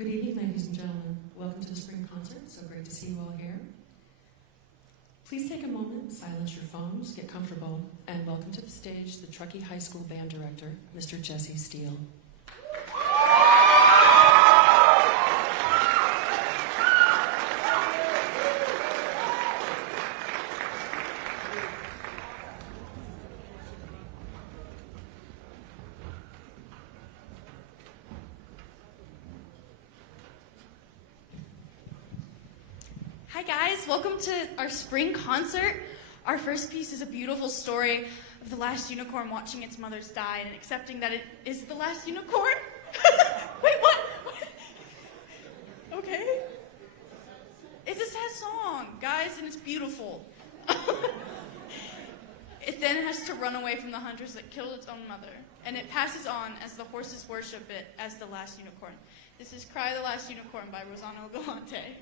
Good evening, ladies and gentlemen. Welcome to the spring concert. So great to see you all here. Please take a moment, silence your phones, get comfortable, and welcome to the stage the Truckee High School Band Director, Mr. Jesse Steele. Hi guys, welcome to our spring concert. Our first piece is a beautiful story of the last unicorn watching its mothers die and accepting that it is the last unicorn. Wait, what? Okay. It's a sad song, guys, and it's beautiful. It then has to run away from the hunters that killed its own mother, and it passes on as the horses worship it as the last unicorn. This is Cry the Last Unicorn by Rosanna Galante.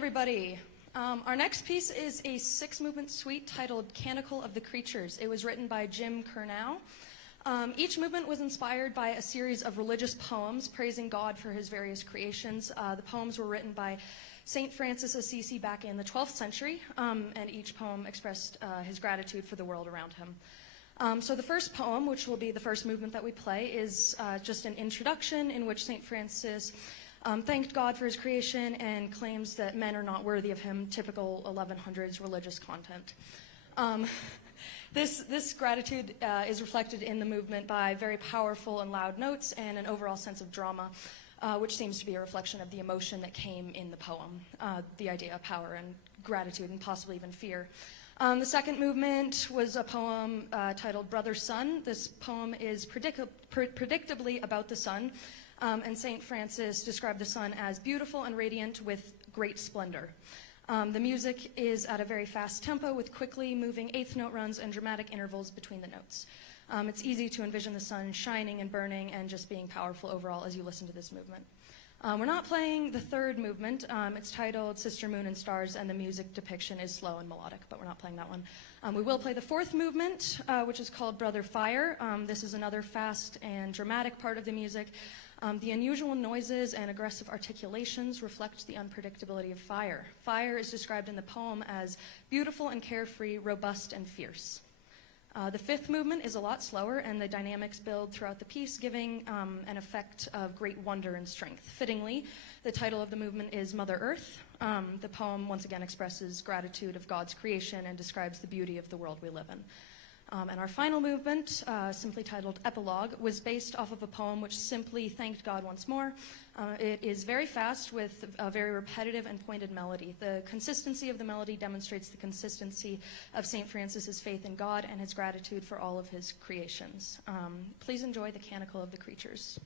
everybody. Our next piece is a 6-movement suite titled Canticle of the Creatures. It was written by Jim Curnow. Each movement was inspired by a series of religious poems praising God for his various creations. The poems were written by St. Francis Assisi back in the 12th century, and each poem expressed his gratitude for the world around him. So the first poem, which will be the first movement that we play, is just an introduction in which St. Francis thanked God for his creation and claims that men are not worthy of him, typical 1100s religious content. This gratitude is reflected in the movement by very powerful and loud notes and an overall sense of drama, which seems to be a reflection of the emotion that came in the poem, the idea of power and gratitude and possibly even fear. The second movement was a poem titled Brother Sun. This poem is predictably about the sun, and St. Francis described the sun as beautiful and radiant with great splendor. The music is at a very fast tempo with quickly moving eighth note runs and dramatic intervals between the notes. It's easy to envision the sun shining and burning and just being powerful overall as you listen to this movement. We're not playing the third movement. It's titled Sister Moon and Stars, and the music depiction is slow and melodic, but we're not playing that one. We will play the fourth movement, which is called Brother Fire. This is another fast and dramatic part of the music. The unusual noises and aggressive articulations reflect the unpredictability of fire. Fire is described in the poem as beautiful and carefree, robust and fierce. The fifth movement is a lot slower, and the dynamics build throughout the piece, giving an effect of great wonder and strength. Fittingly, the title of the movement is Mother Earth. The poem once again expresses gratitude of God's creation and describes the beauty of the world we live in. And our final movement, simply titled Epilogue, was based off of a poem which simply thanked God once more. It is very fast with a very repetitive and pointed melody. The consistency of the melody demonstrates the consistency of St. Francis's faith in God and his gratitude for all of his creations. Please enjoy the Canticle of the Creatures.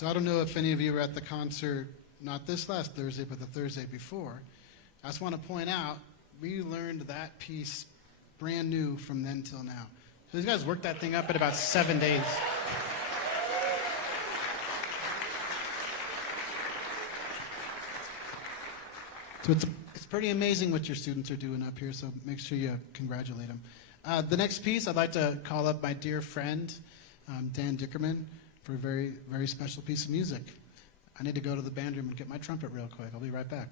So I don't know if any of you were at the concert, not this last Thursday, but the Thursday before. I just want to point out, we learned that piece brand new from then till now. So these guys worked that thing up in about 7 days. So it's pretty amazing what your students are doing up here, so make sure you congratulate them. The next piece, I'd like to call up my dear friend, Dan Dickerman, for a very, very special piece of music. I need to go to the band room and get my trumpet real quick. I'll be right back.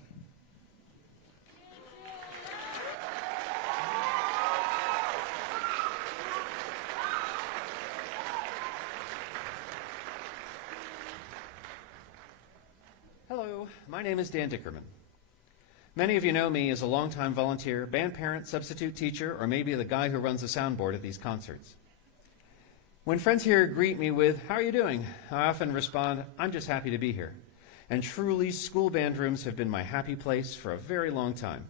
Hello, my name is Dan Dickerman. Many of you know me as a longtime volunteer, band parent, substitute teacher, or maybe the guy who runs the soundboard at these concerts. When friends here greet me with, "How are you doing?" I often respond, "I'm just happy to be here." And truly, school band rooms have been my happy place for a very long time.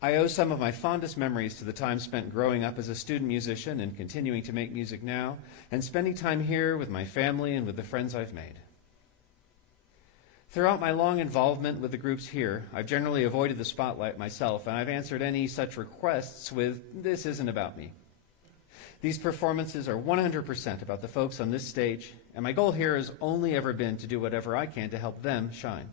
I owe some of my fondest memories to the time spent growing up as a student musician and continuing to make music now, and spending time here with my family and with the friends I've made. Throughout my long involvement with the groups here, I've generally avoided the spotlight myself, and I've answered any such requests with, "This isn't about me." These performances are 100% about the folks on this stage, and my goal here has only ever been to do whatever I can to help them shine.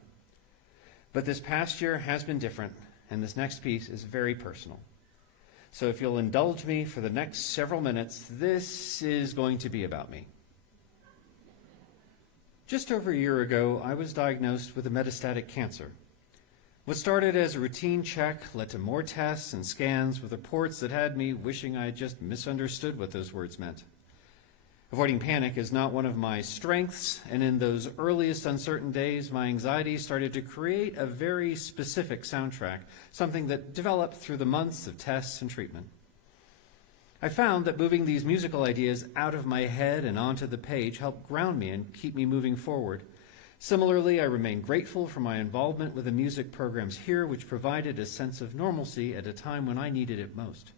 But this past year has been different, and this next piece is very personal. So if you'll indulge me for the next several minutes, this is going to be about me. Just over a year ago, I was diagnosed with a metastatic cancer. What started as a routine check led to more tests and scans with reports that had me wishing I had just misunderstood what those words meant. Avoiding panic is not one of my strengths, and in those earliest uncertain days, my anxiety started to create a very specific soundtrack, something that developed through the months of tests and treatment. I found that moving these musical ideas out of my head and onto the page helped ground me and keep me moving forward. Similarly, I remain grateful for my involvement with the music programs here, which provided a sense of normalcy at a time when I needed it most.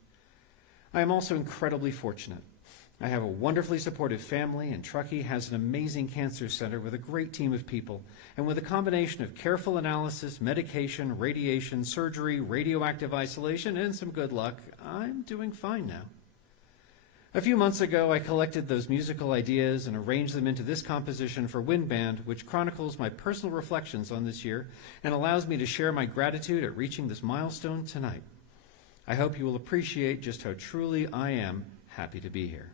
I am also incredibly fortunate. I have a wonderfully supportive family, and Truckee has an amazing cancer center with a great team of people. And with a combination of careful analysis, medication, radiation, surgery, radioactive isolation, and some good luck, I'm doing fine now. A few months ago, I collected those musical ideas and arranged them into this composition for Wind Band, which chronicles my personal reflections on this year and allows me to share my gratitude at reaching this milestone tonight. I hope you will appreciate just how truly I am happy to be here.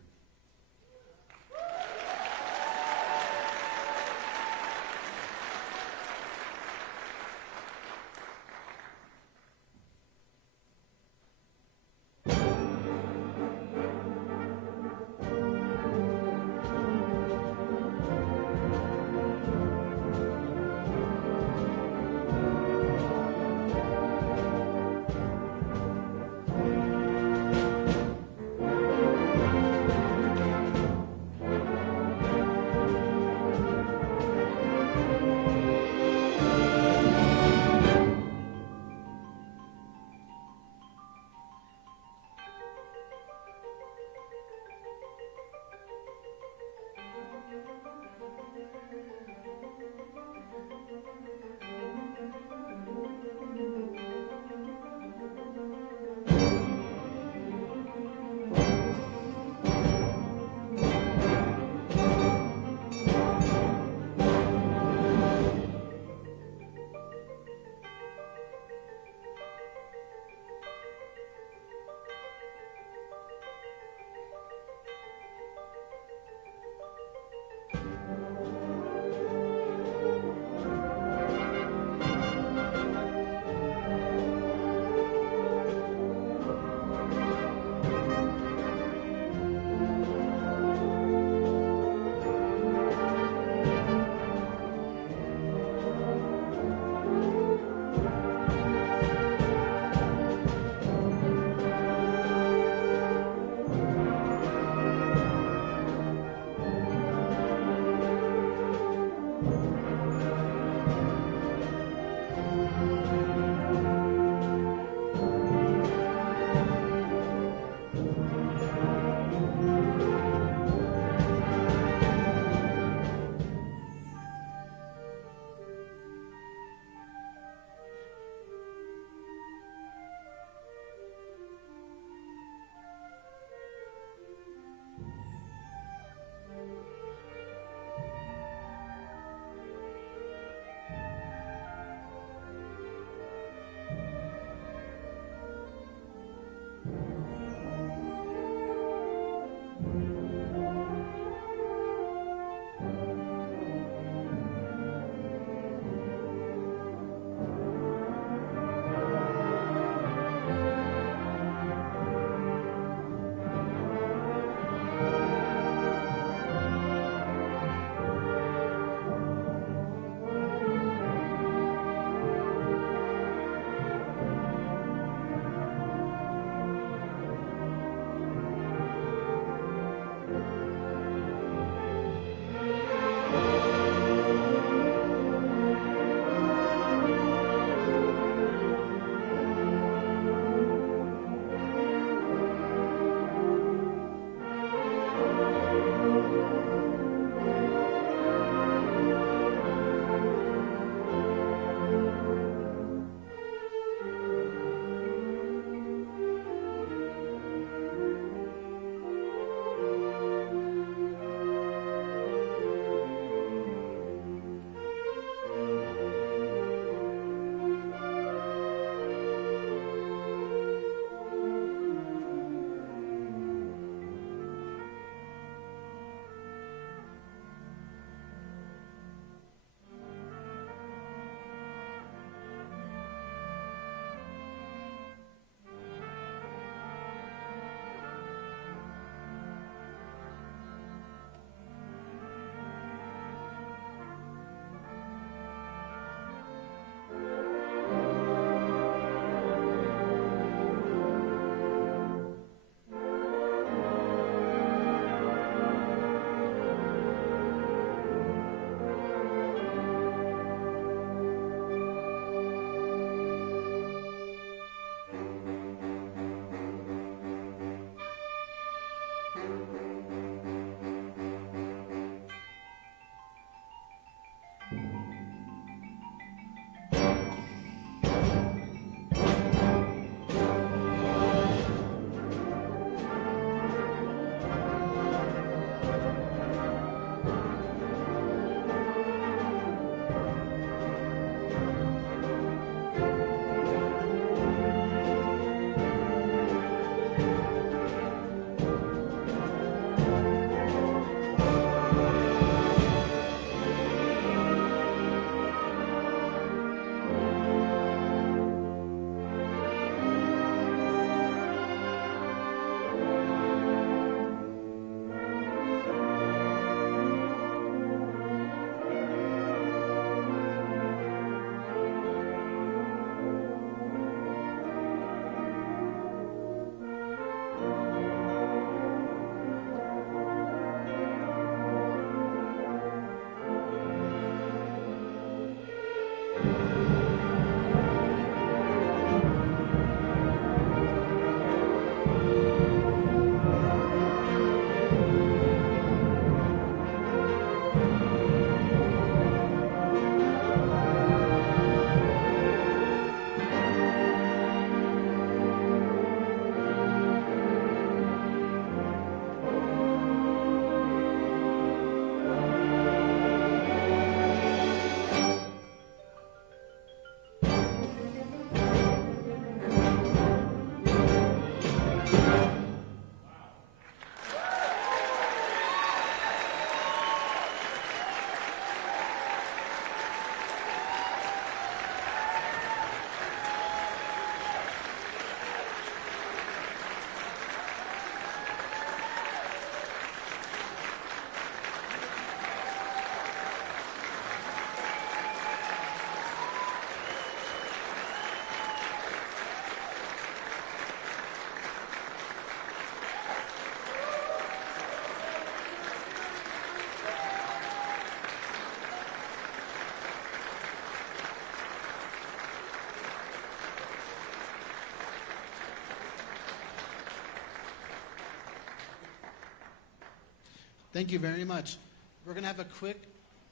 Thank you very much. We're going to have a quick,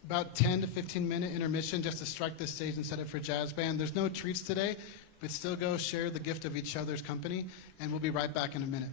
about 10 to 15-minute intermission just to strike the stage and set it for jazz band. There's no treats today, but still go share the gift of each other's company, and we'll be right back in a minute.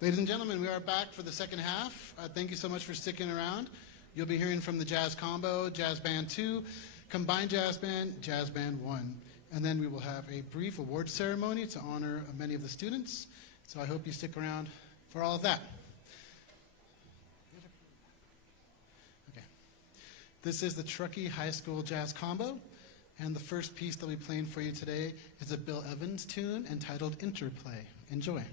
Ladies and gentlemen, we are back for the second half. Thank you so much for sticking around. You'll be hearing from the Jazz Combo, Jazz Band 2, Combined Jazz Band, Jazz Band 1. And then we will have a brief award ceremony to honor many of the students. So I hope you stick around for all of that. Okay. This is the Truckee High School Jazz Combo. And the first piece that we'll be playing for you today is a Bill Evans tune entitled Interplay. Enjoy.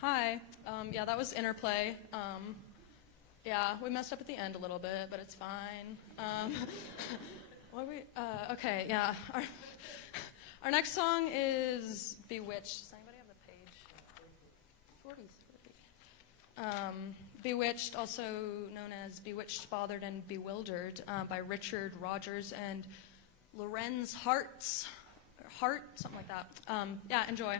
Hi. Yeah, that was Interplay. Yeah, we messed up at the end a little bit, but it's fine. Okay, yeah. Our next song is Bewitched. Does anybody have the page? 40s. Bewitched, also known as Bewitched, Bothered, and Bewildered, by Richard Rogers and Lorenz Hart, something like that. Yeah, enjoy.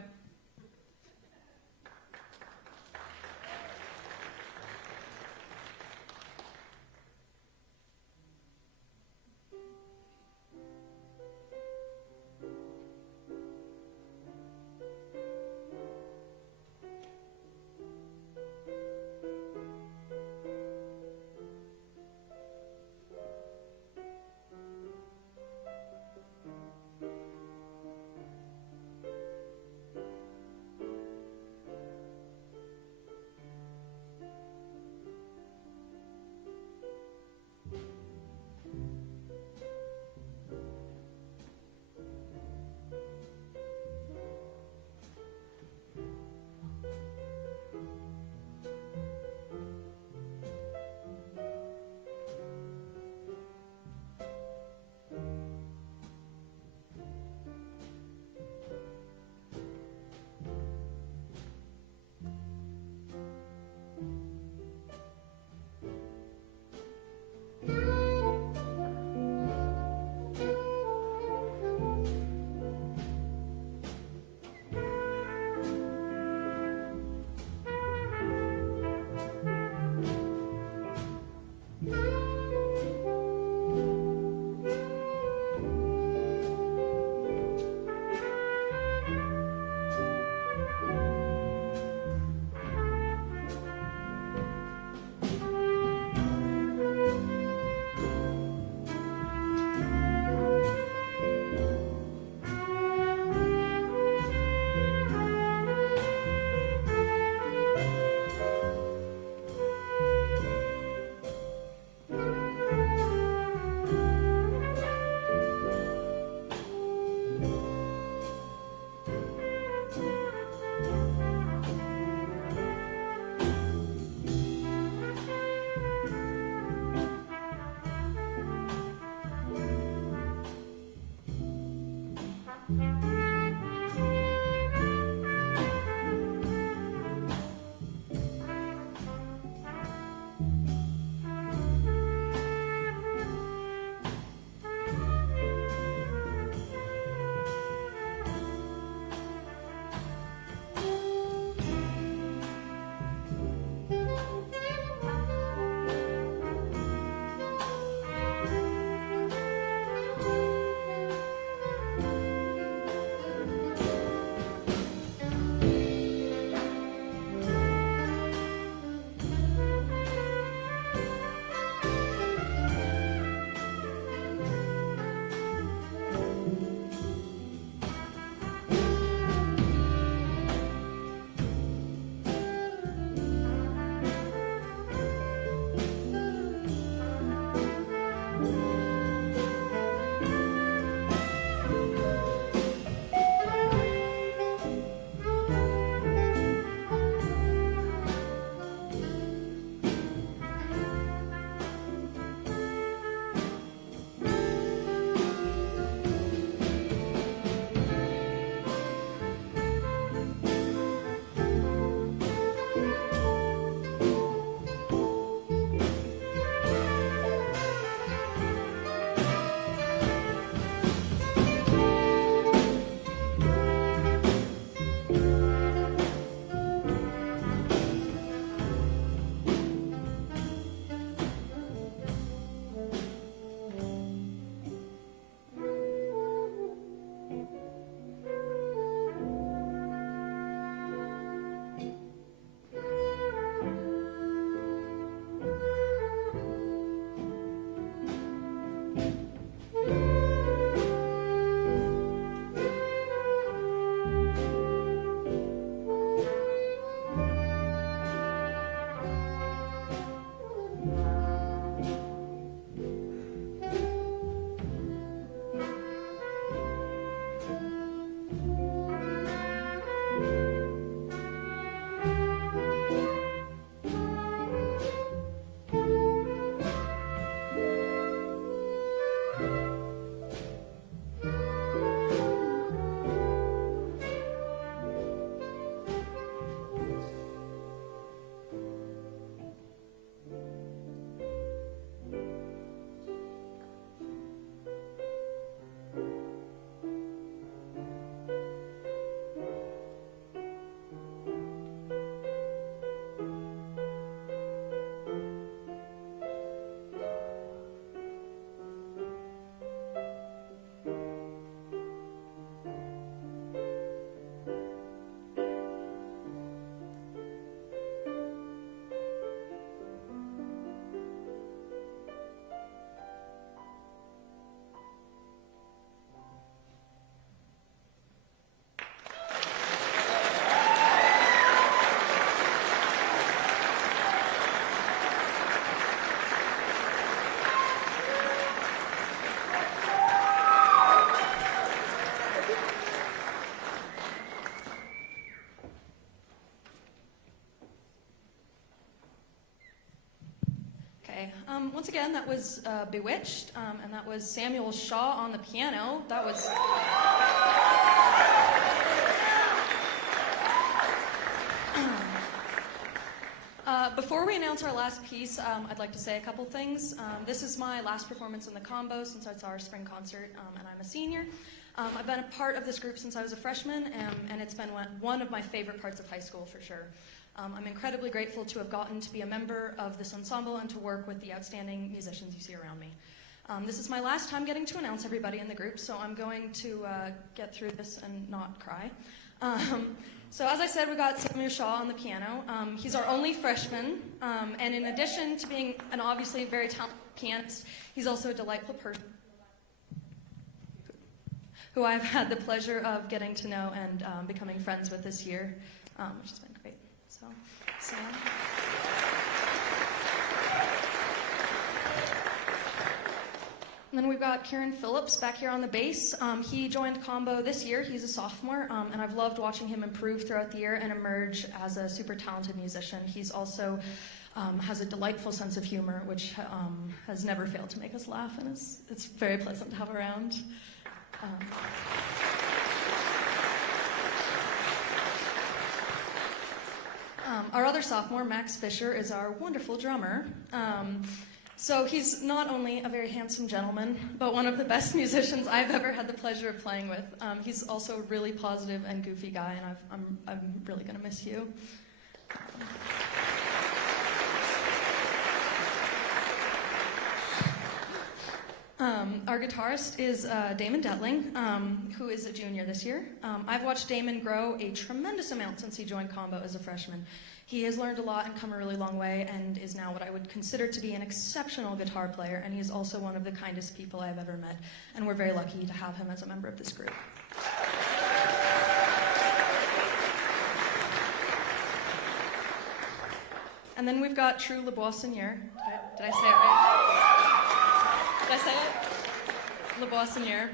Once again, that was Bewitched, and that was Samuel Shaw on the piano. That was... Before we announce our last piece, I'd like to say a couple things. This is my last performance in the combo since it's our spring concert, and I'm a senior. I've been a part of this group since I was a freshman, and it's been one of my favorite parts of high school for sure. I'm incredibly grateful to have gotten to be a member of this ensemble and to work with the outstanding musicians you see around me. This is my last time getting to announce everybody in the group, so I'm going to get through this and not cry. So as I said, we got Samuel Shaw on the piano. He's our only freshman, and in addition to being an obviously very talented pianist, he's also a delightful person who I've had the pleasure of getting to know and becoming friends with this year, which has been great. So. And then we've got Kieran Phillips back here on the bass. He joined Combo this year. He's a sophomore, and I've loved watching him improve throughout the year and emerge as a super talented musician. He's also has a delightful sense of humor, which has never failed to make us laugh, and it's very pleasant to have around. Our other sophomore, Max Fisher, is our wonderful drummer. So he's not only a very handsome gentleman, but one of the best musicians I've ever had the pleasure of playing with. He's also a really positive and goofy guy, and I'm really going to miss you. Our guitarist is Damon Detling, who is a junior this year. I've watched Damon grow a tremendous amount since he joined Combo as a freshman. He has learned a lot and come a really long way and is now what I would consider to be an exceptional guitar player, and he's also one of the kindest people I've ever met, and we're very lucky to have him as a member of this group. And then we've got True Leboissonier. Did I say it right? Did I say it? Leboissonier.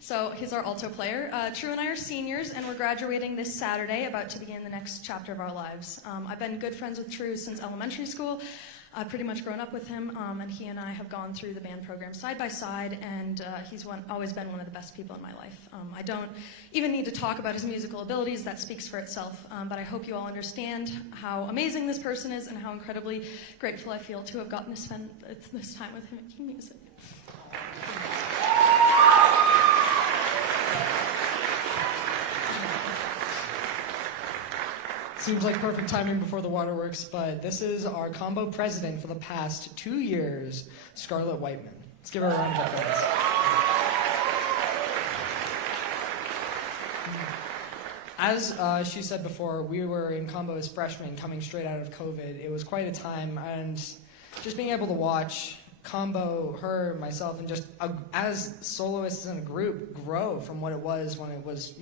So he's our alto player. True and I are seniors, and we're graduating this Saturday, about to begin the next chapter of our lives. I've been good friends with True since elementary school. I've pretty much grown up with him, and he and I have gone through the band program side by side, and he's always been one of the best people in my life. I don't even need to talk about his musical abilities. That speaks for itself, but I hope you all understand how amazing this person is and how incredibly grateful I feel to have gotten to spend this time with him making music. Seems like perfect timing before the waterworks, but this is our combo president for the past 2 years, Scarlett Whiteman. Let's give her a round of applause. As she said before, we were in combo as freshmen coming straight out of COVID. It was quite a time, and just being able to watch combo, her, myself, and just as soloists in a group grow from what it was when it was,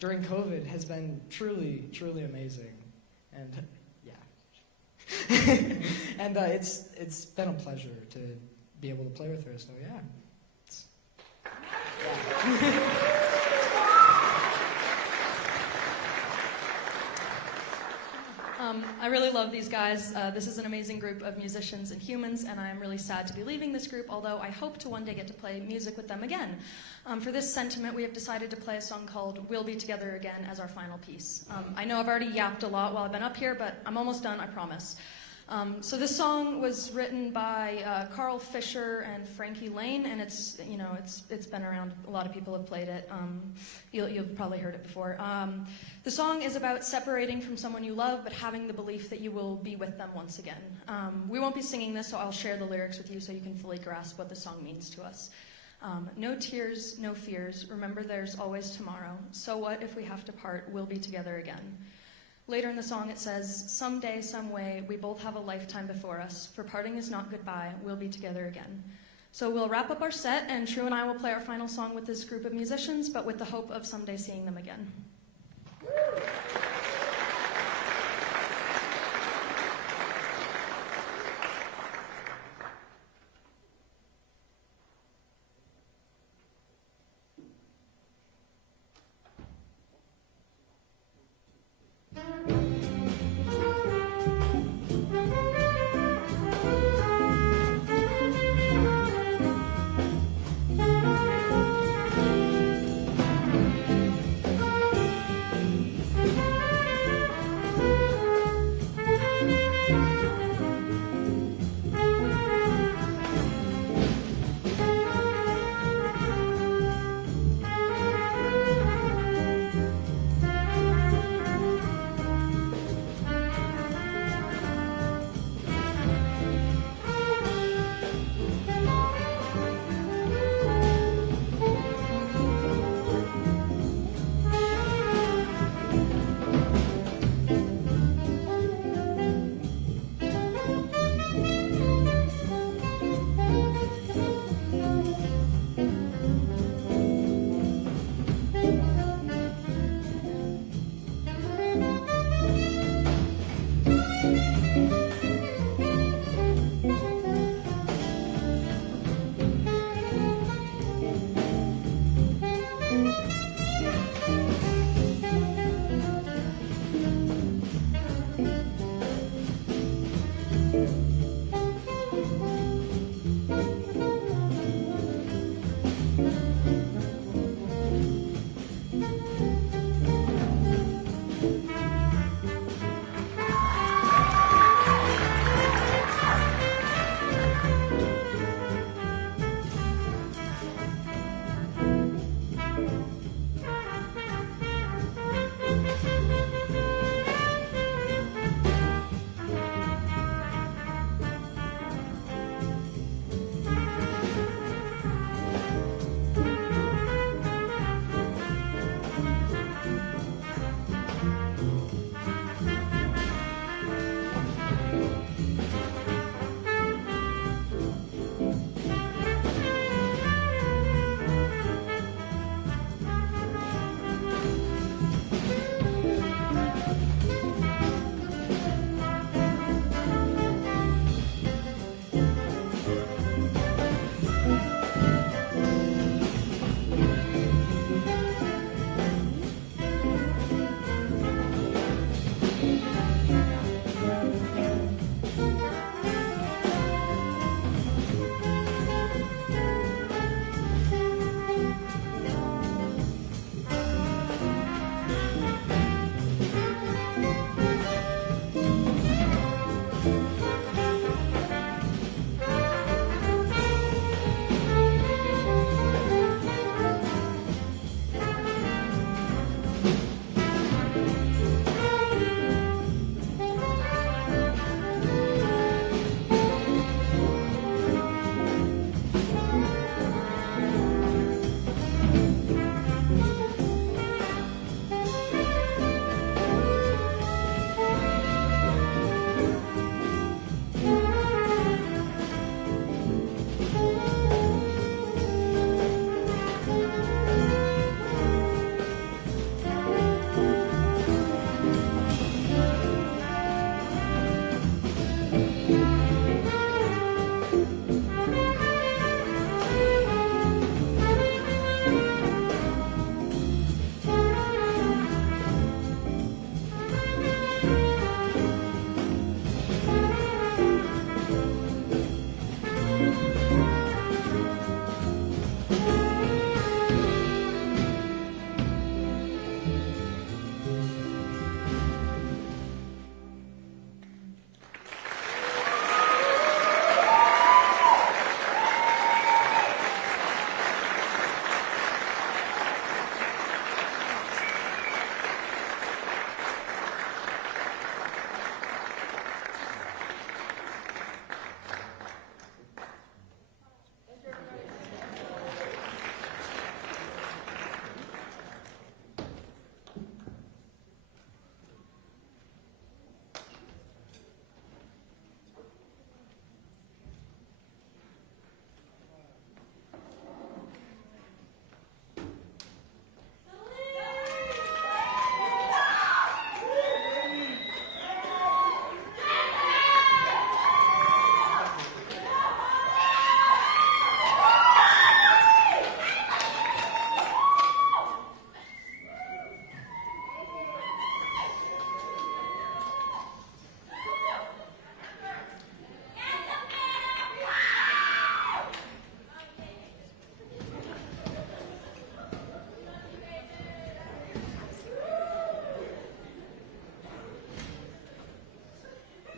during COVID has been truly, truly amazing, and yeah, and it's been a pleasure to be able to play with her. So yeah. I really love these guys. This is an amazing group of musicians and humans, and I'm really sad to be leaving this group, although I hope to one day get to play music with them again. For this sentiment, we have decided to play a song called We'll Be Together Again as our final piece. I know I've already yapped a lot while I've been up here, but I'm almost done, I promise. So this song was written by Carl Fisher and Frankie Lane, and it's been around. A lot of people have played it. You've probably heard it before. The song is about separating from someone you love, but having the belief that you will be with them once again. We won't be singing this, so I'll share the lyrics with you so you can fully grasp what the song means to us. No tears, no fears. Remember, there's always tomorrow. So what if we have to part? We'll be together again. Later in the song it says, someday, some way, we both have a lifetime before us. For parting is not goodbye, we'll be together again. So we'll wrap up our set, and True and I will play our final song with this group of musicians, but with the hope of someday seeing them again.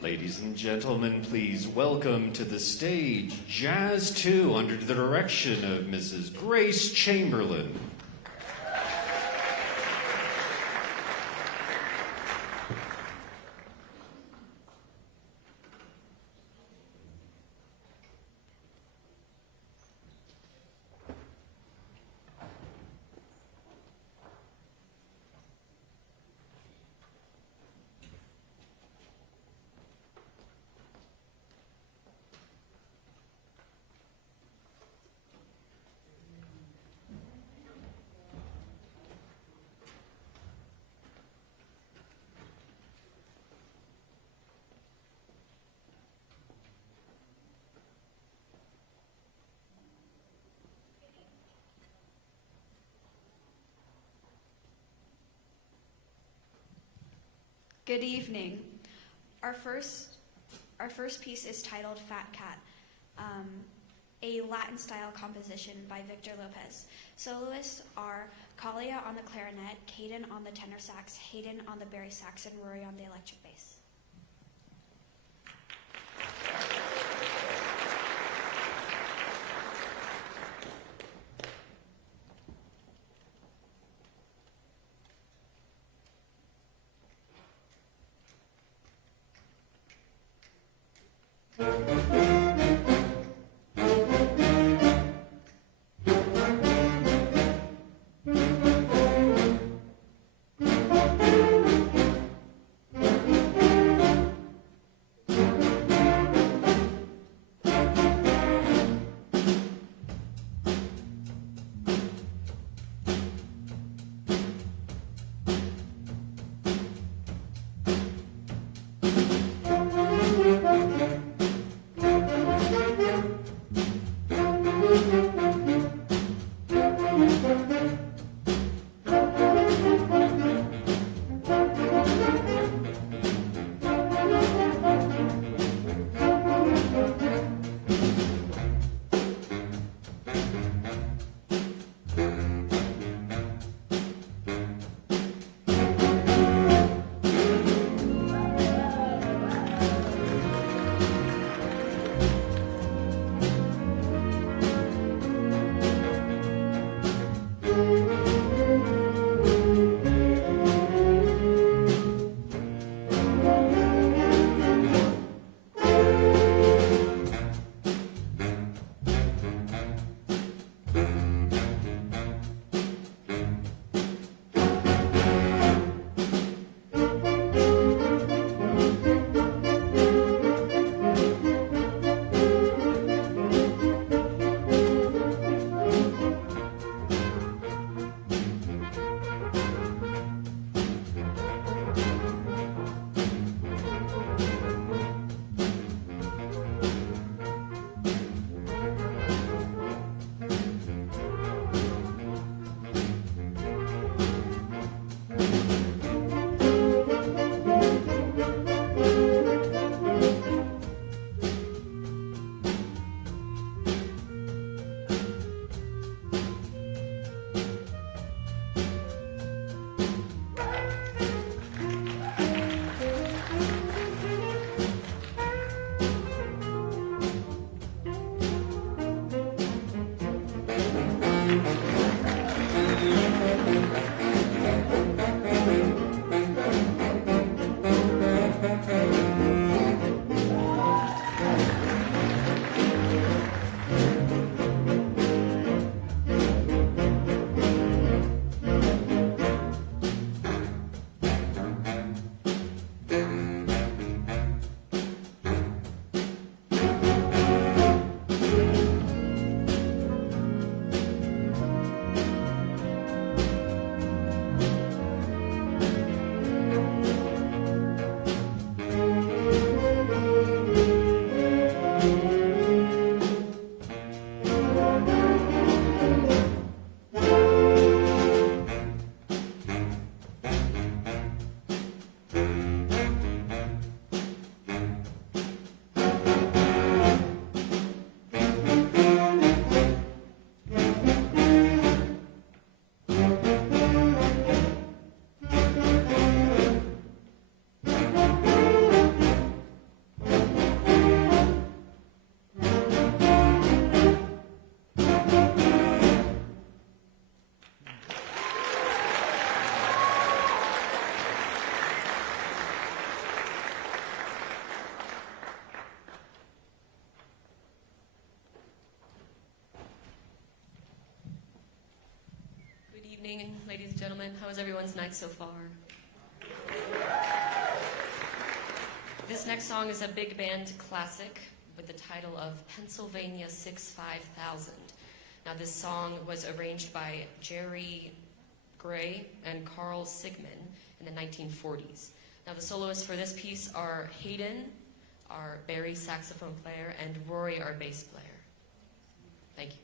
Ladies and gentlemen, please welcome to the stage Jazz 2 under the direction of Mrs. Grace Chamberlain. Good evening. Our first piece is titled Fat Cat, a Latin-style composition by Victor Lopez. Soloists are Kalia on the clarinet, Caden on the tenor sax, Hayden on the bari sax, and Rory on the electric bass. ladies and gentlemen. How was everyone's night so far? This next song is a big band classic with the title of Pennsylvania 6-5000. Now, this song was arranged by Jerry Gray and Carl Sigman in the 1940s. Now, the soloists for this piece are Hayden, our Barry saxophone player, and Rory, our bass player. Thank you.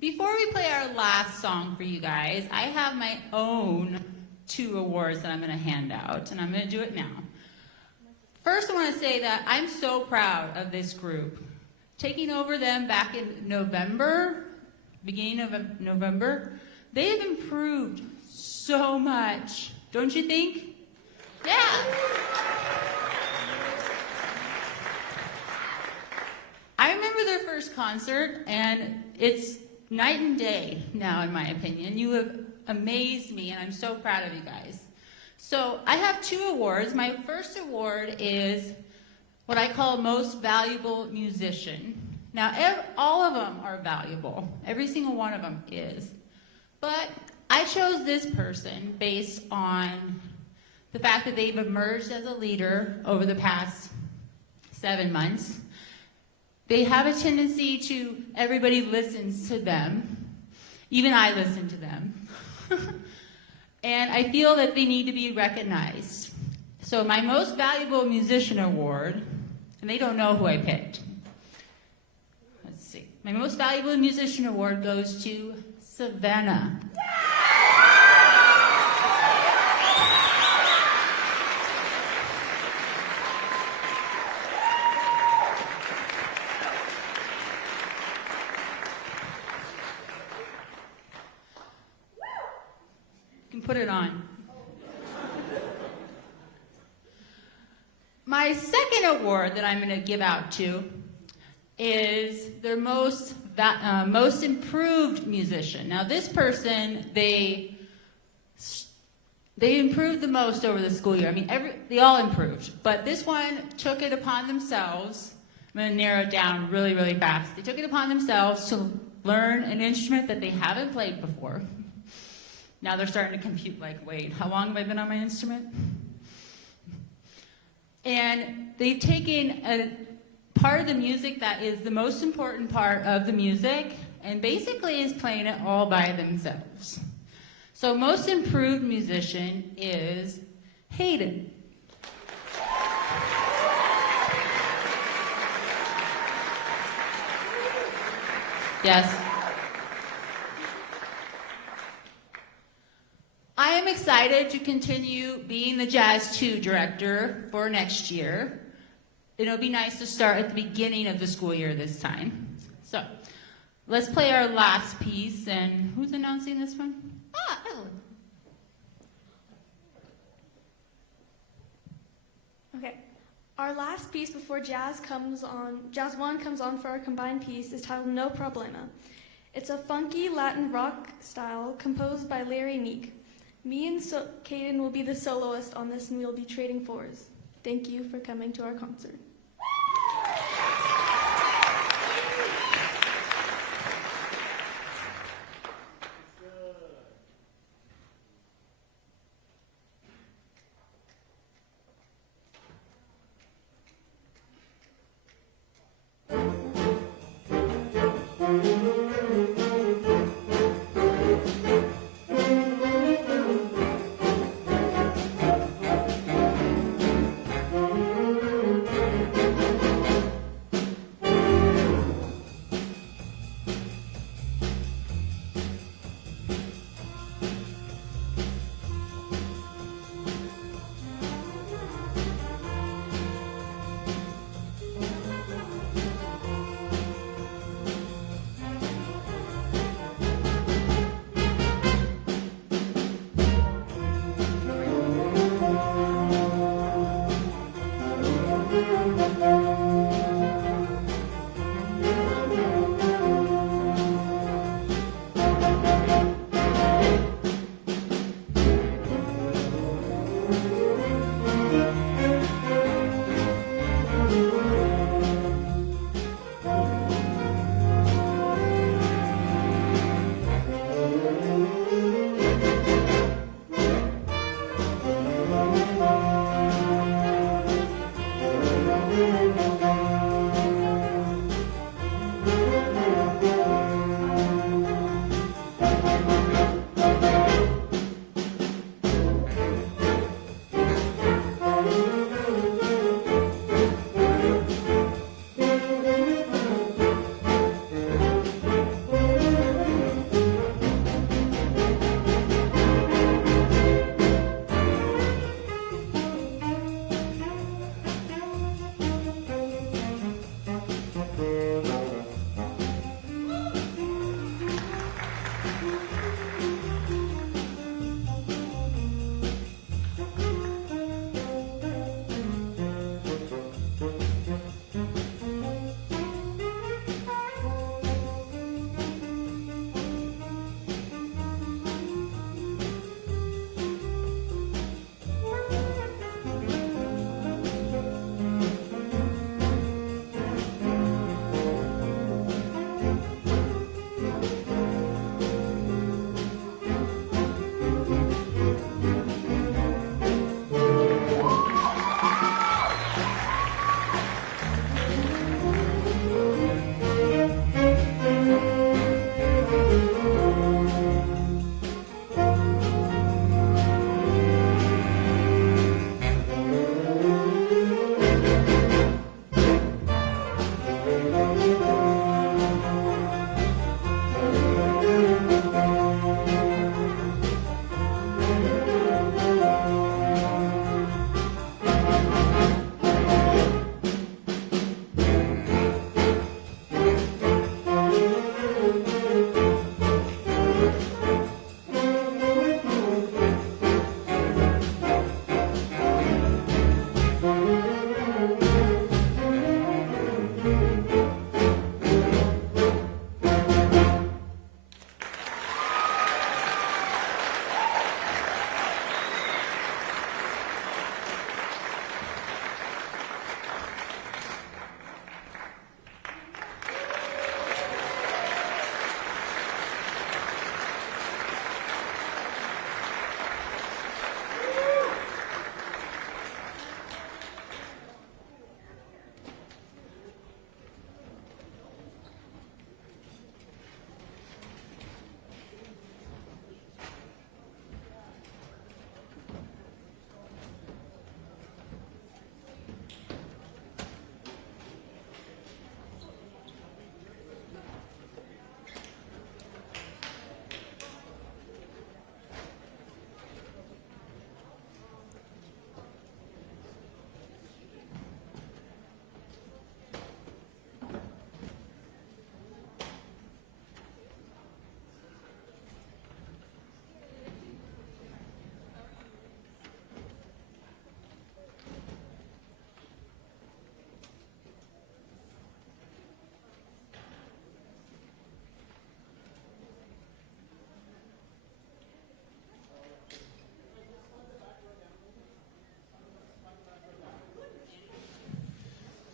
Before we play our last song for you guys, I have my own 2 awards that I'm going to hand out, and I'm going to do it now. First, I want to say that I'm so proud of this group. Taking over them back in November, beginning of November, they have improved so much. Don't you think? Yeah. I remember their first concert, and it's night and day now, in my opinion. You have amazed me, and I'm so proud of you guys. So I have 2 awards. My first award is what I call Most Valuable Musician. Now, all of them are valuable. Every single one of them is. But I chose this person based on the fact that they've emerged as a leader over the past 7 months. They have a tendency to, everybody listens to them. Even I listen to them. And I feel that they need to be recognized. So my Most Valuable Musician Award and they don't know who I picked. Let's see. My most valuable musician award goes to Savannah. You can put it on. My second award that I'm going to give out to is their most improved musician. Now, this person, they improved the most over the school year. I mean, they all improved, but this one took it upon themselves. I'm going to narrow it down really, really fast. They took it upon themselves to learn an instrument that they haven't played before. Now they're starting to compute, like, wait, how long have I been on my instrument? And they've taken a part of the music that is the most important part of the music and basically is playing it all by themselves. So most improved musician is Hayden. Yes. I am excited to continue being the Jazz 2 director for next year. It'll be nice to start at the beginning of the school year this time. So, let's play our last piece, and who's announcing this one? Ellen. Okay. Our last piece before Jazz 1 comes on for our combined piece is titled No Problema. It's a funky Latin rock style composed by Larry Meek. Me and Caden will be the soloist on this, and we'll be trading fours. Thank you for coming to our concert.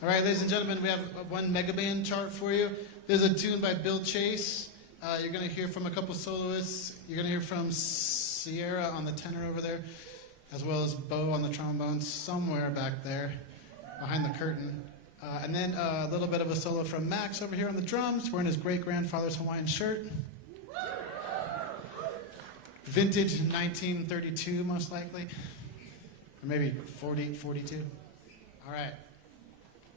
All right, ladies and gentlemen, we have one mega band chart for you. There's a tune by Bill Chase. You're going to hear from a couple soloists. You're going to hear from Sierra on the tenor over there, as well as Bo on the trombone somewhere back there behind the curtain. And then a little bit of a solo from Max over here on the drums, wearing his great-grandfather's Hawaiian shirt. Vintage 1932, most likely. Or maybe 42. All right.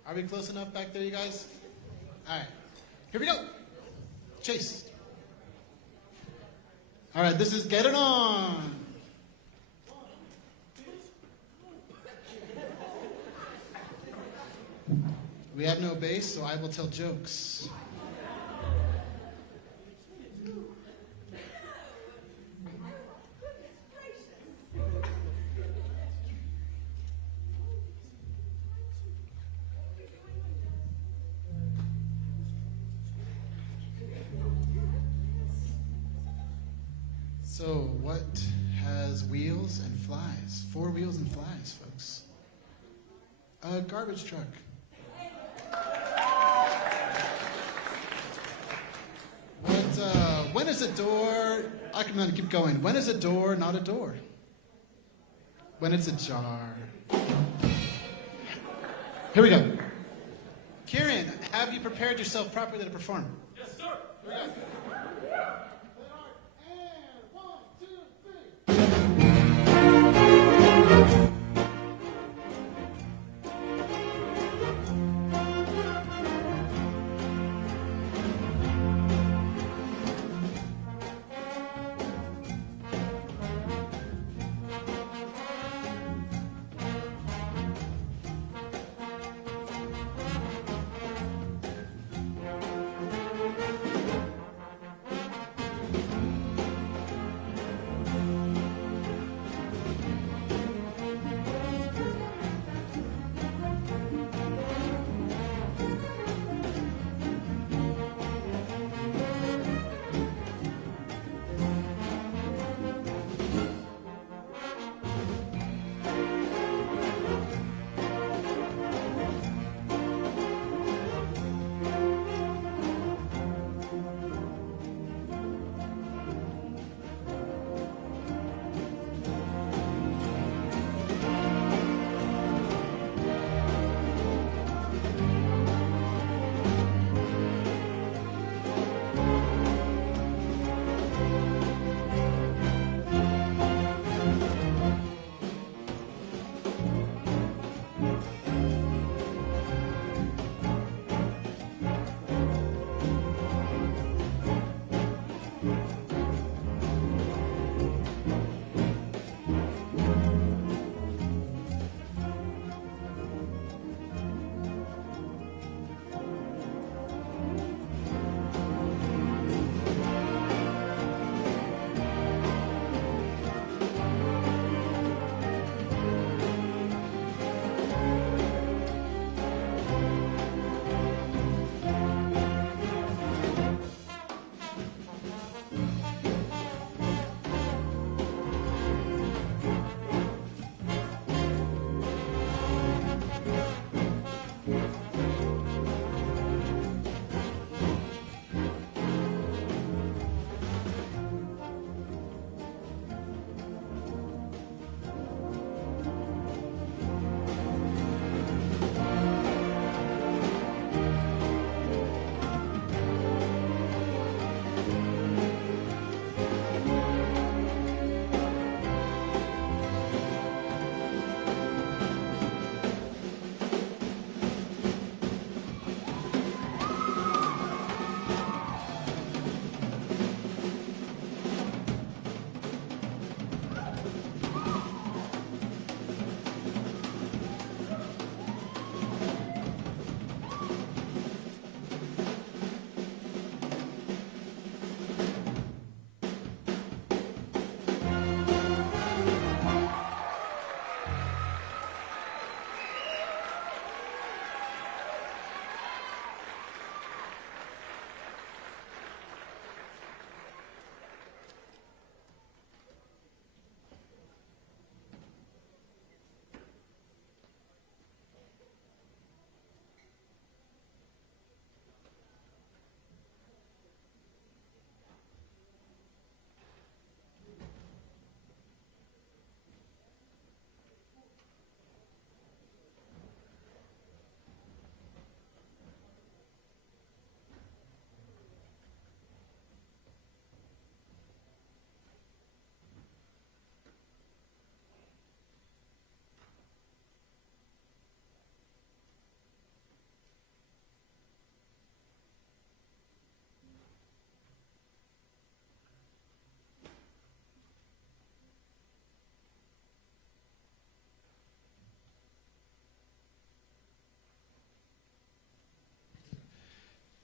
Are we close enough back there, you guys? All right. Here we go. Chase. All right, this is Get It On. We have no bass, so I will tell jokes. So, what has wheels and flies? 4 wheels and flies, folks. A garbage truck. When is a door? I'm going to keep going. When is a door not a door? When it's a jar. Here we go. Kieran, have you prepared yourself properly to perform? Yes, sir. Here we go.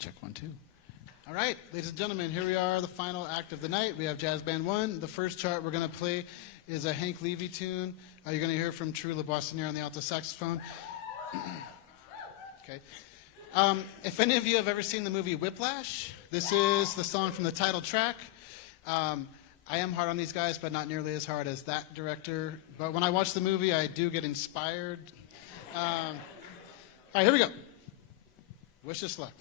check 1, 2. All right, ladies and gentlemen, here we are, the final act of the night. We have Jazz Band 1. The first chart we're going to play is a Hank Levy tune. You're going to hear from True LeBoissonniere on the alto saxophone. Okay. If any of you have ever seen the movie Whiplash, this is the song from the title track. I am hard on these guys, but not nearly as hard as that director. But when I watch the movie, I do get inspired. All right, here we go. Wish us luck.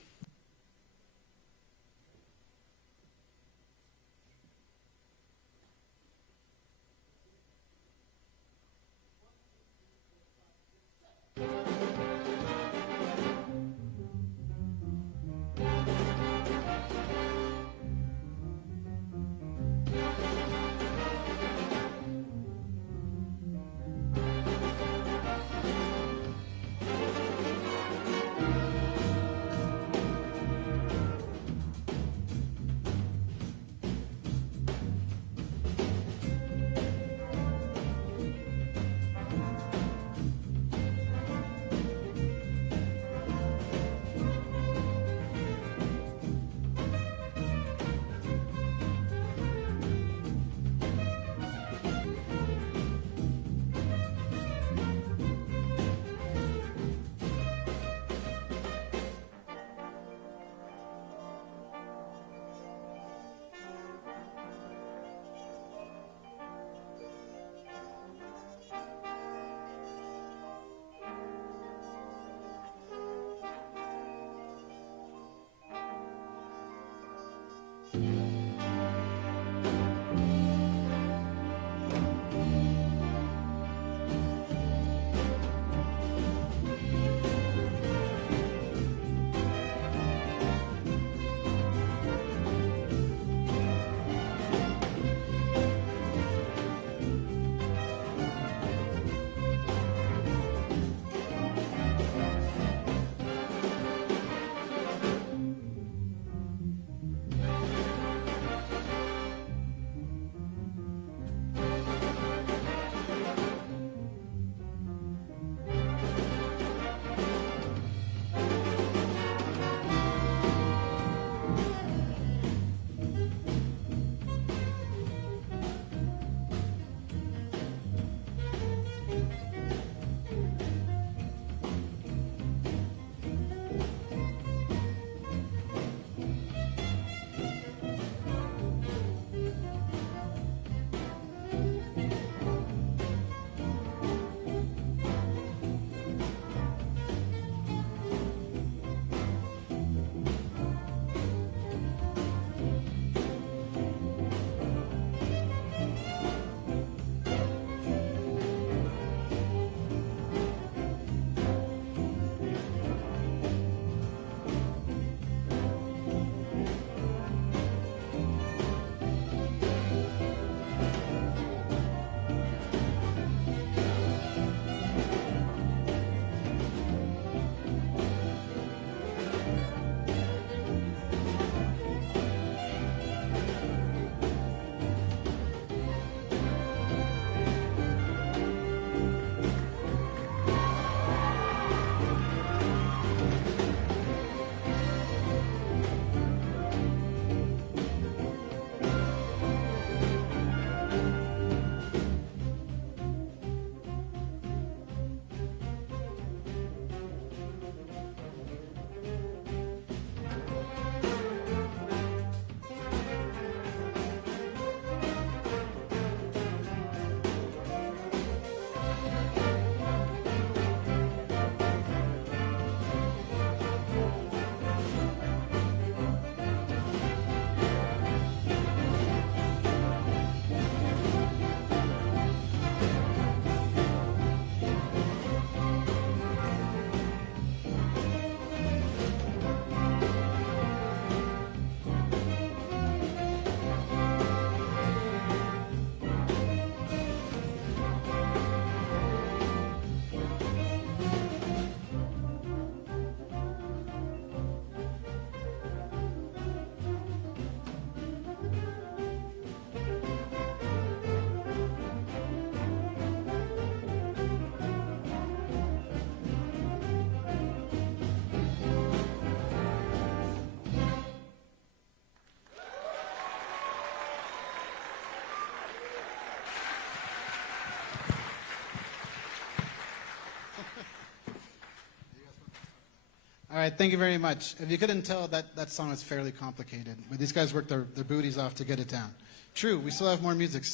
right, thank you very much. If you couldn't tell, that song is fairly complicated, but these guys worked their booties off to get it down. True, we still have more music.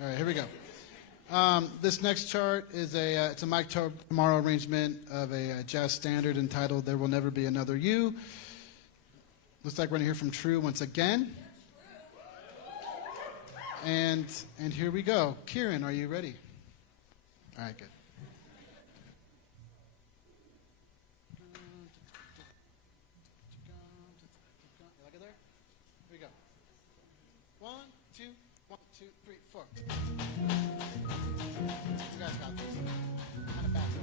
All right, here we go. This next chart is it's a Mike Tomorrow arrangement of a jazz standard entitled "There Will Never Be Another You." Looks like we're going to hear from True once again. And here we go. Kieran, are you ready? All right, good. You like it there? Here we go. 1, 2, 1, 2, 3, 4. You guys got this. Kind of fast.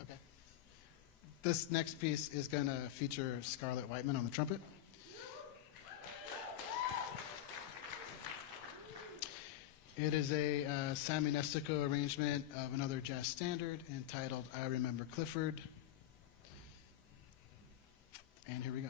Okay. This next piece is going to feature Scarlett Whiteman on the trumpet. It is a Sammy Nestico arrangement of another jazz standard entitled "I Remember Clifford." And here we go.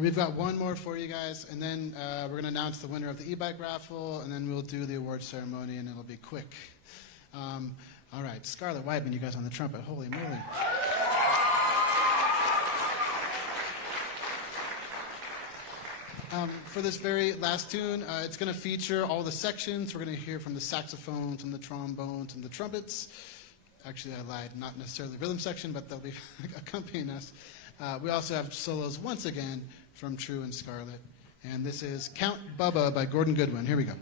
We've got one more for you guys, and then we're going to announce the winner of the e-bike raffle, and then we'll do the award ceremony, and it'll be quick. All right, Scarlett Weidman, you guys on the trumpet. Holy moly. For this very last tune, it's going to feature all the sections. We're going to hear from the saxophones and the trombones and the trumpets. Actually, I lied, not necessarily the rhythm section, but they'll be accompanying us. We also have solos once again from True and Scarlett. And this is Count Bubba by Gordon Goodwin. Here we go.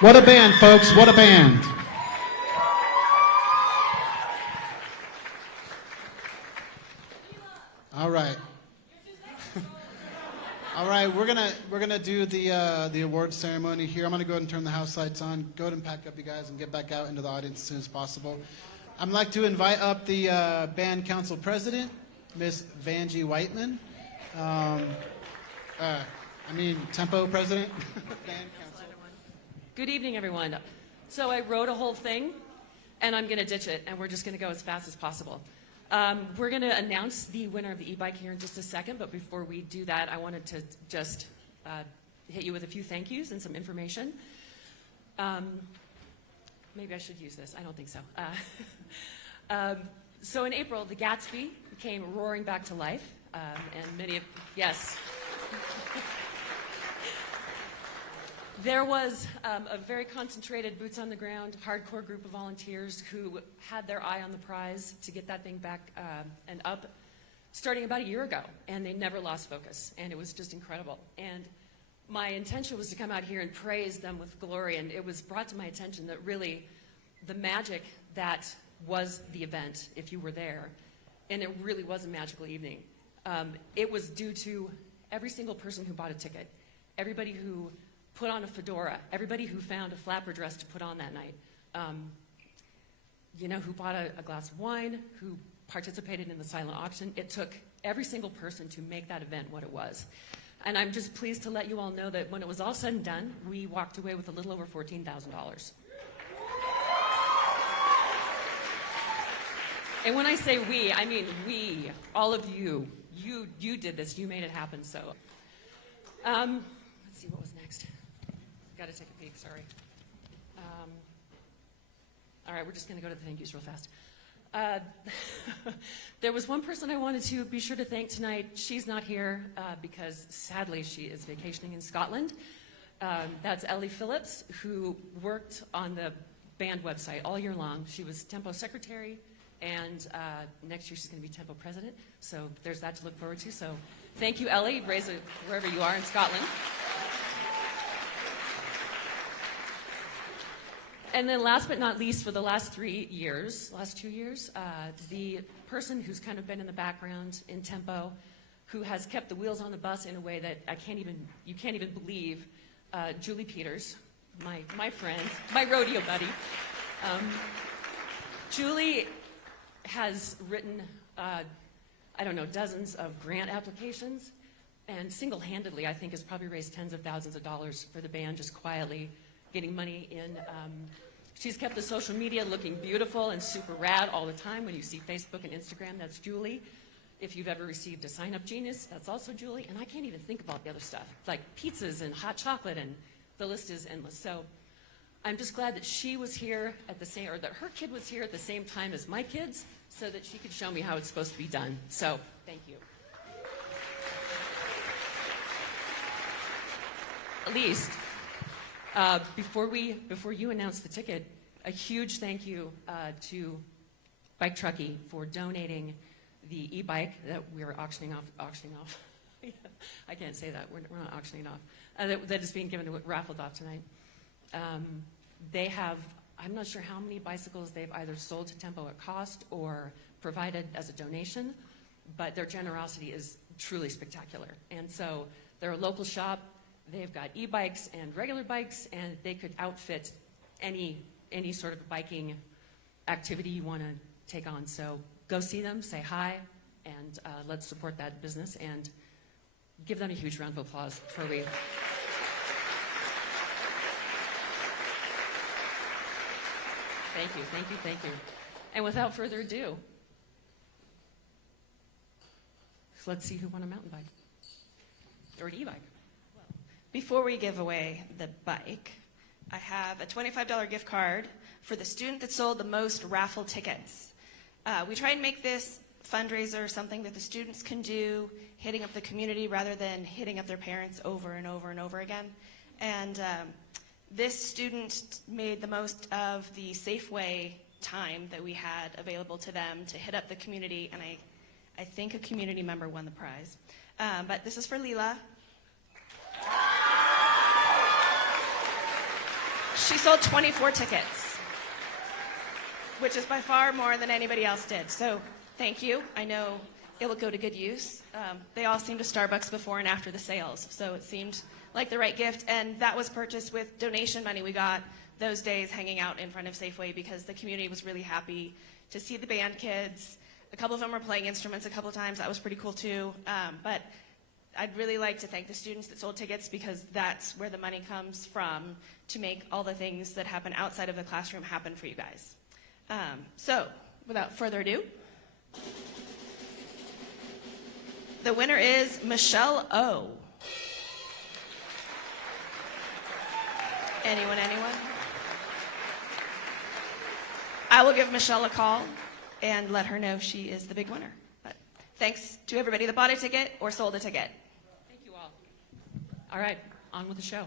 What a band, folks. What a band. All right. All right, we're gonna do the award ceremony here. I'm gonna go ahead and turn the house lights on. Go ahead and pack up, you guys, and get back out into the audience as soon as possible. I'd like to invite up the band council president, Miss Vanjie Whiteman. Tempo president. Band council. Good evening, everyone. So I wrote a whole thing, and I'm going to ditch it, and we're just going to go as fast as possible. We're going to announce the winner of the e-bike here in just a second, but before we do that, I wanted to just hit you with a few thank yous and some information. Maybe I should use this. I don't think so. So in April, the Gatsby came roaring back to life, and many of, yes. There was a very concentrated, boots-on-the-ground, hardcore group of volunteers who had their eye on the prize to get that thing back and up starting about a year ago, and they never lost focus, and it was just incredible. And my intention was to come out here and praise them with glory, and it was brought to my attention that really the magic that was the event, if you were there, and it really was a magical evening. It was due to every single person who bought a ticket, everybody who put on a fedora, everybody who found a flapper dress to put on that night, who bought a glass of wine, who participated in the silent auction. It took every single person to make that event what it was. And I'm just pleased to let you all know that when it was all said and done, we walked away with a little over $14,000. And when I say we, I mean we, all of you. You did this. You made it happen. So, let's see what was next. Got to take a peek. Sorry. All right, we're just going to go to the thank yous real fast. There was one person I wanted to be sure to thank tonight. She's not here because sadly she is vacationing in Scotland. That's Ellie Phillips, who worked on the band website all year long. She was Tempo secretary. And next year she's going to be Tempo president. So there's that to look forward to. So thank you, Ellie. Raise it wherever you are in Scotland. And then last but not least, for the last 2 years, the person who's kind of been in the background in Tempo, who has kept the wheels on the bus in a way that you can't even believe, Julie Peters, my friend, my rodeo buddy. Julie has written, dozens of grant applications, and single-handedly, I think, has probably raised tens of thousands of dollars for the band, just quietly getting money in. She's kept the social media looking beautiful and super rad all the time. When you see Facebook and Instagram, that's Julie. If you've ever received a sign-up genius, that's also Julie. And I can't even think about the other stuff, like pizzas and hot chocolate, and the list is endless. So I'm just glad that she was here or that her kid was here at the same time as my kids, so that she could show me how it's supposed to be done. So thank you. At least, before you announce the ticket, a huge thank you to Bike Truckee for donating the e-bike that we're auctioning off. I can't say that. We're not auctioning it off. That is being raffled off tonight. They have, I'm not sure how many bicycles they've either sold to Tempo at cost or provided as a donation, but their generosity is truly spectacular. And so they're a local shop. They've got e-bikes and regular bikes, and they could outfit any sort of biking activity you want to take on. So go see them, say hi, and let's support that business and give them a huge round of applause before we... Thank you. And without further ado, let's see who won a mountain bike or an e-bike. Before we give away the bike, I have a $25 gift card for the student that sold the most raffle tickets. We try and make this fundraiser something that the students can do, hitting up the community rather than hitting up their parents over and over and over again. And this student made the most of the Safeway time that we had available to them to hit up the community, and I think a community member won the prize. But this is for Leela. She sold 24 tickets, which is by far more than anybody else did. So thank you. I know it will go to good use. They all seemed to Starbucks before and after the sales, so it seemed like the right gift. And that was purchased with donation money we got those days hanging out in front of Safeway because the community was really happy to see the band kids. A couple of them were playing instruments a couple of times. That was pretty cool too. But I'd really like to thank the students that sold tickets because that's where the money comes from to make all the things that happen outside of the classroom happen for you guys. So without further ado, the winner is Michelle O. Anyone? I will give Michelle a call and let her know she is the big winner. But thanks to everybody that bought a ticket or sold a ticket. Thank you all. All right, on with the show.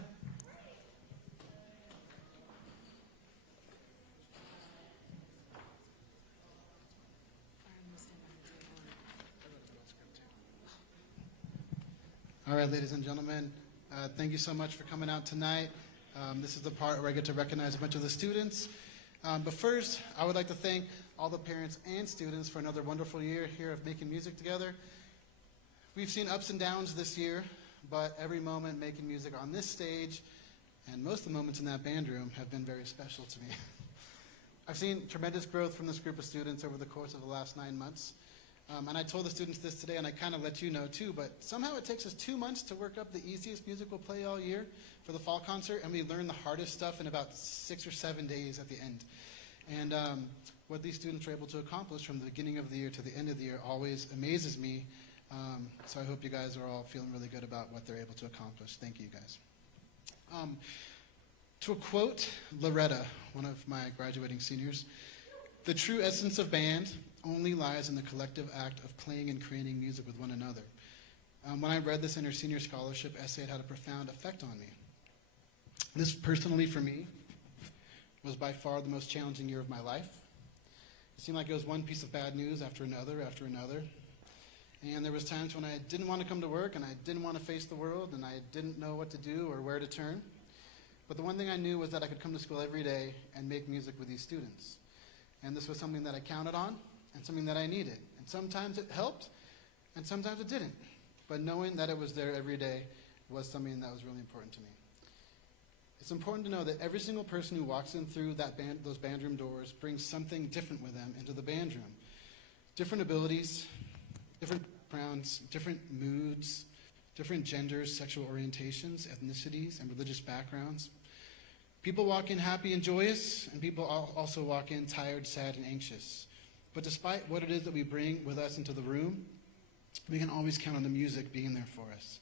All right, ladies and gentlemen, thank you so much for coming out tonight. This is the part where I get to recognize a bunch of the students. But first, I would like to thank all the parents and students for another wonderful year here of making music together. We've seen ups and downs this year, but every moment making music on this stage and most of the moments in that band room have been very special to me. I've seen tremendous growth from this group of students over the course of the last 9 months. And I told the students this today, and I kind of let you know too, but somehow it takes us 2 months to work up the easiest music we'll play all year for the fall concert, and we learn the hardest stuff in about 6 or 7 days at the end. And what these students are able to accomplish from the beginning of the year to the end of the year always amazes me. So I hope you guys are all feeling really good about what they're able to accomplish. Thank you, guys. To quote Loretta, one of my graduating seniors, "The true essence of band only lies in the collective act of playing and creating music with one another." When I read this in her senior scholarship essay, it had a profound effect on me. This personally for me was by far the most challenging year of my life. It seemed like it was one piece of bad news after another. And there was times when I didn't want to come to work and I didn't want to face the world and I didn't know what to do or where to turn. But the one thing I knew was that I could come to school every day and make music with these students. And this was something that I counted on and something that I needed. And sometimes it helped and sometimes it didn't. But knowing that it was there every day was something that was really important to me. It's important to know that every single person who walks in through those band room doors brings something different with them into the band room. Different abilities, different backgrounds, different moods, different genders, sexual orientations, ethnicities, and religious backgrounds. People walk in happy and joyous, and people also walk in tired, sad, and anxious. But despite what it is that we bring with us into the room, we can always count on the music being there for us,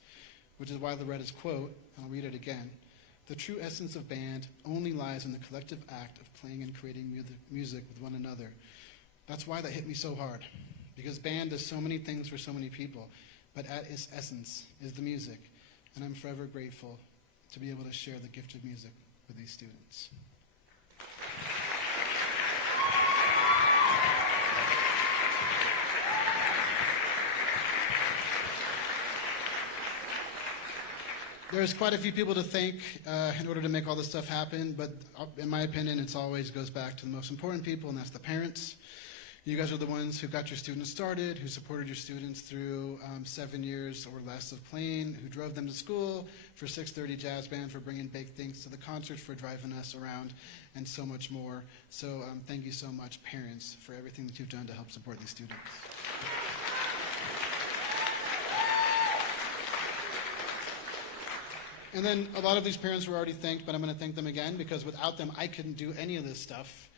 which is why Loretta's quote, and I'll read it again, "The true essence of band only lies in the collective act of playing and creating music with one another." That's why that hit me so hard, because band does so many things for so many people, but at its essence is the music, and I'm forever grateful to be able to share the gift of music with these students. There's quite a few people to thank in order to make all this stuff happen, but in my opinion, it always goes back to the most important people, and that's the parents. You guys are the ones who got your students started, who supported your students through 7 years or less of playing, who drove them to school, for 630 Jazz Band, for bringing baked things to the concert, for driving us around, and so much more. So thank you so much, parents, for everything that you've done to help support these students. And then a lot of these parents were already thanked, but I'm going to thank them again because without them, I couldn't do any of this stuff.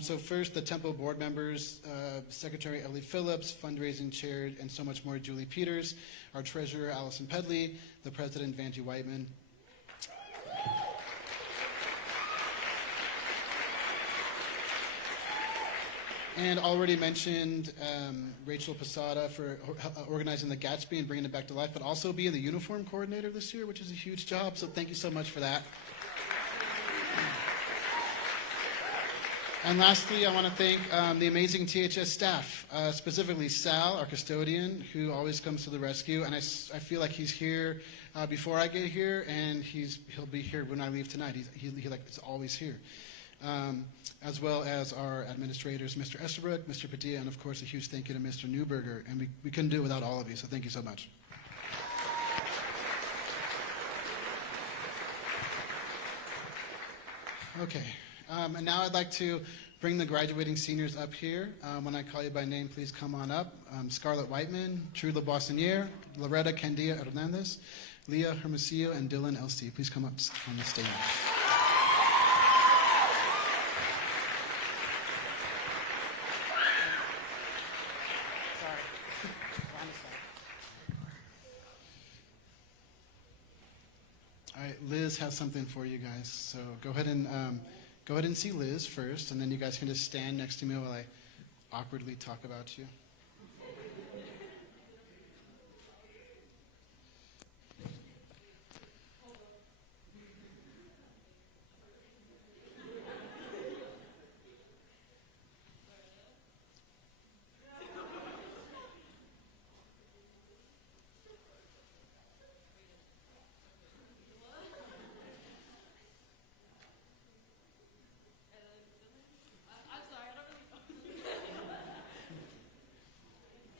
So first, the Tempo board members, Secretary Ellie Phillips, fundraising chair, and so much more, Julie Peters, our treasurer, Allison Pedley, the president, Vanjie Whiteman. And already mentioned Rachel Posada for organizing the Gatsby and bringing it back to life, but also being the uniform coordinator this year, which is a huge job, so thank you so much for that. And lastly, I want to thank the amazing THS staff, specifically Sal, our custodian, who always comes to the rescue. And I feel like he's here before I get here, and he'll be here when I leave tonight. He like is always here. As well as our administrators, Mr. Estabrook, Mr. Padilla, and of course a huge thank you to Mr. Newberger. And we couldn't do it without all of you, so thank you so much. Okay, and now I'd like to bring the graduating seniors up here. When I call you by name, please come on up. Scarlett Whiteman, Trula Boissonniere, Loretta Candia Hernandez, Leah Hermosillo, and Dylan Elsty. Please come up on the stage. All right, Liz has something for you guys. So go ahead and see Liz first, and then you guys can just stand next to me while I awkwardly talk about you.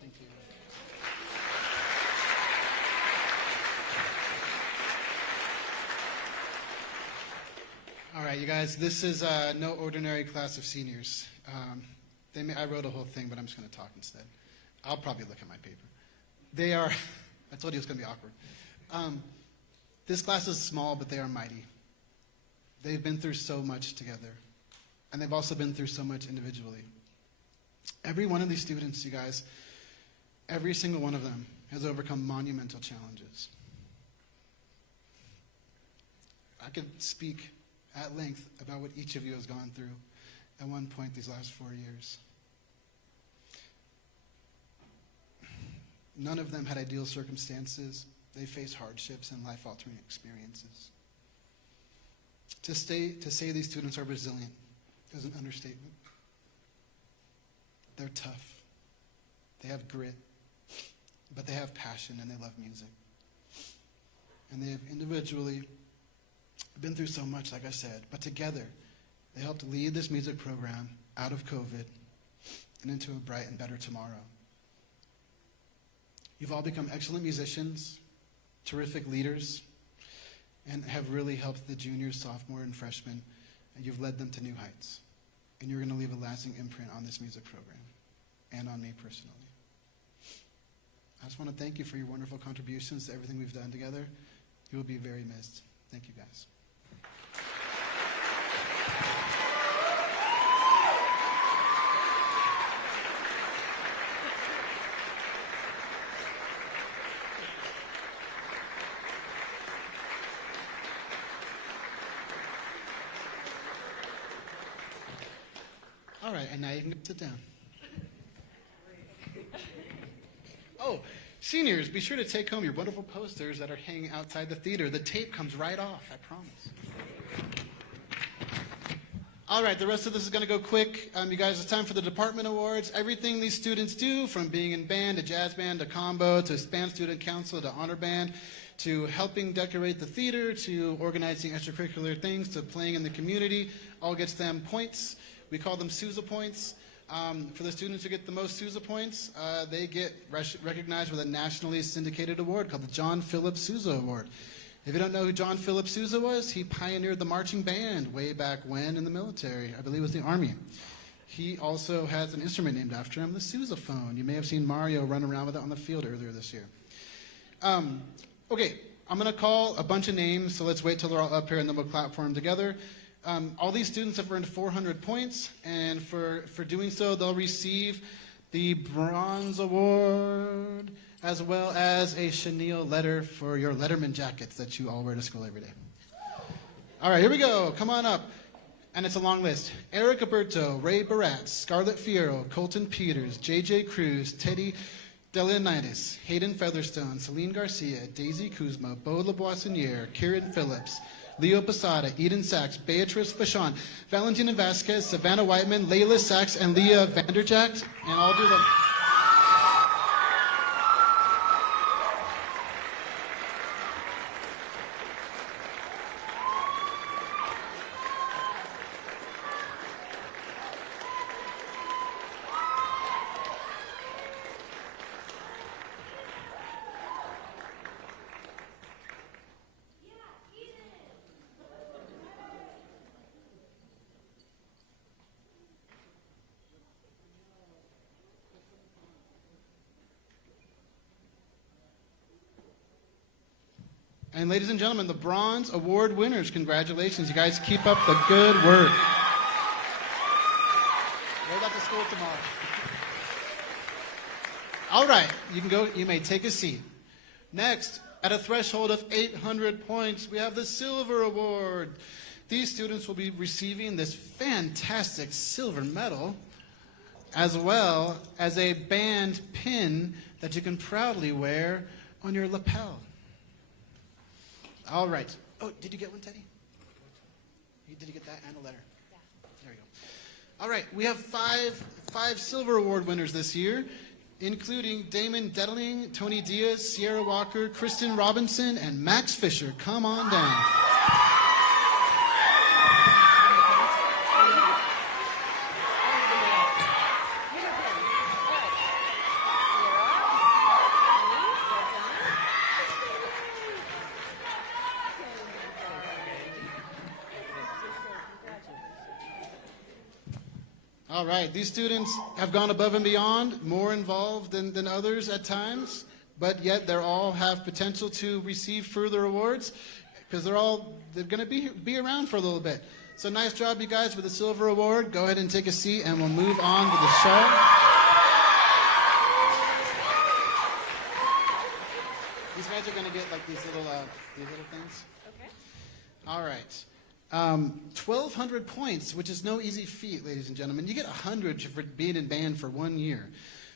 Thank you. All right, you guys, this is no ordinary class of seniors. I wrote a whole thing, but I'm just going to talk instead. I'll probably look at my paper. They are, I told you it was going to be awkward. This class is small, but they are mighty. They've been through so much together, and they've also been through so much individually. Every one of these students, you guys, every single one of them has overcome monumental challenges. I could speak at length about what each of you has gone through at one point these last 4 years. None of them had ideal circumstances. They faced hardships and life-altering experiences. To say these students are resilient is an understatement. They're tough. They have grit, but they have passion and they love music. And they have individually been through so much, like I said, but together they helped lead this music program out of COVID and into a bright and better tomorrow. You've all become excellent musicians, terrific leaders, and have really helped the juniors, sophomore, and freshmen, and you've led them to new heights. And you're going to leave a lasting imprint on this music program and on me personally. I just want to thank you for your wonderful contributions to everything we've done together. You will be very missed. Thank you, guys. All right, and now you can sit down. Oh, seniors, be sure to take home your wonderful posters that are hanging outside the theater. The tape comes right off, I promise. All right, the rest of this is going to go quick. You guys, it's time for the department awards. Everything these students do, from being in band to jazz band to combo to band student council to honor band to helping decorate the theater to organizing extracurricular things to playing in the community, all gets them points. We call them Sousa points. For the students who get the most Sousa points, they get recognized with a nationally syndicated award called the John Philip Sousa Award. If you don't know who John Philip Sousa was, he pioneered the marching band way back when in the military. I believe it was the Army. He also has an instrument named after him, the sousaphone. You may have seen Mario run around with it on the field earlier this year. Okay, I'm going to call a bunch of names, so let's wait till they're all up here and then we'll clap for them together. All these students have earned 400 points, and for doing so, they'll receive the Bronze Award, as well as a chenille letter for your Letterman jackets that you all wear to school every day. All right, here we go. Come on up. And it's a long list. Eric Aberto, Ray Baratz, Scarlett Fierro, Colton Peters, J.J. Cruz, Teddy Delianitis, Hayden Featherstone, Celine Garcia, Daisy Kuzma, Bo LaBoissonniere, Kieran Phillips, Leo Posada, Eden Sachs, Beatrice Vachon, Valentina Vasquez, Savannah Whiteman, Layla Sachs, and Leah Vanderjacht. And I'll do the... And ladies and gentlemen, the Bronze Award winners, congratulations. You guys keep up the good work. Go back to school tomorrow. All right, you can go, you may take a seat. Next, at a threshold of 800 points, we have the Silver Award. These students will be receiving this fantastic silver medal, as well as a band pin that you can proudly wear on your lapel. All right. Oh, did you get one, Teddy? Did you get that and a letter? Yeah. There you go. All right. We have five Silver Award winners this year, including Damon Detling, Tony Diaz, Sierra Walker, Kristen Robinson, and Max Fisher. Come on down. All right, these students have gone above and beyond, more involved than others at times, but yet they all have potential to receive further awards because they're going to be around for a little bit. So nice job, you guys, with the Silver Award. Go ahead and take a seat, and we'll move on with the show. These guys are going to get like these little things. Okay. All right. 1,200 points, which is no easy feat, ladies and gentlemen. You get 100 for being in band for 1 year.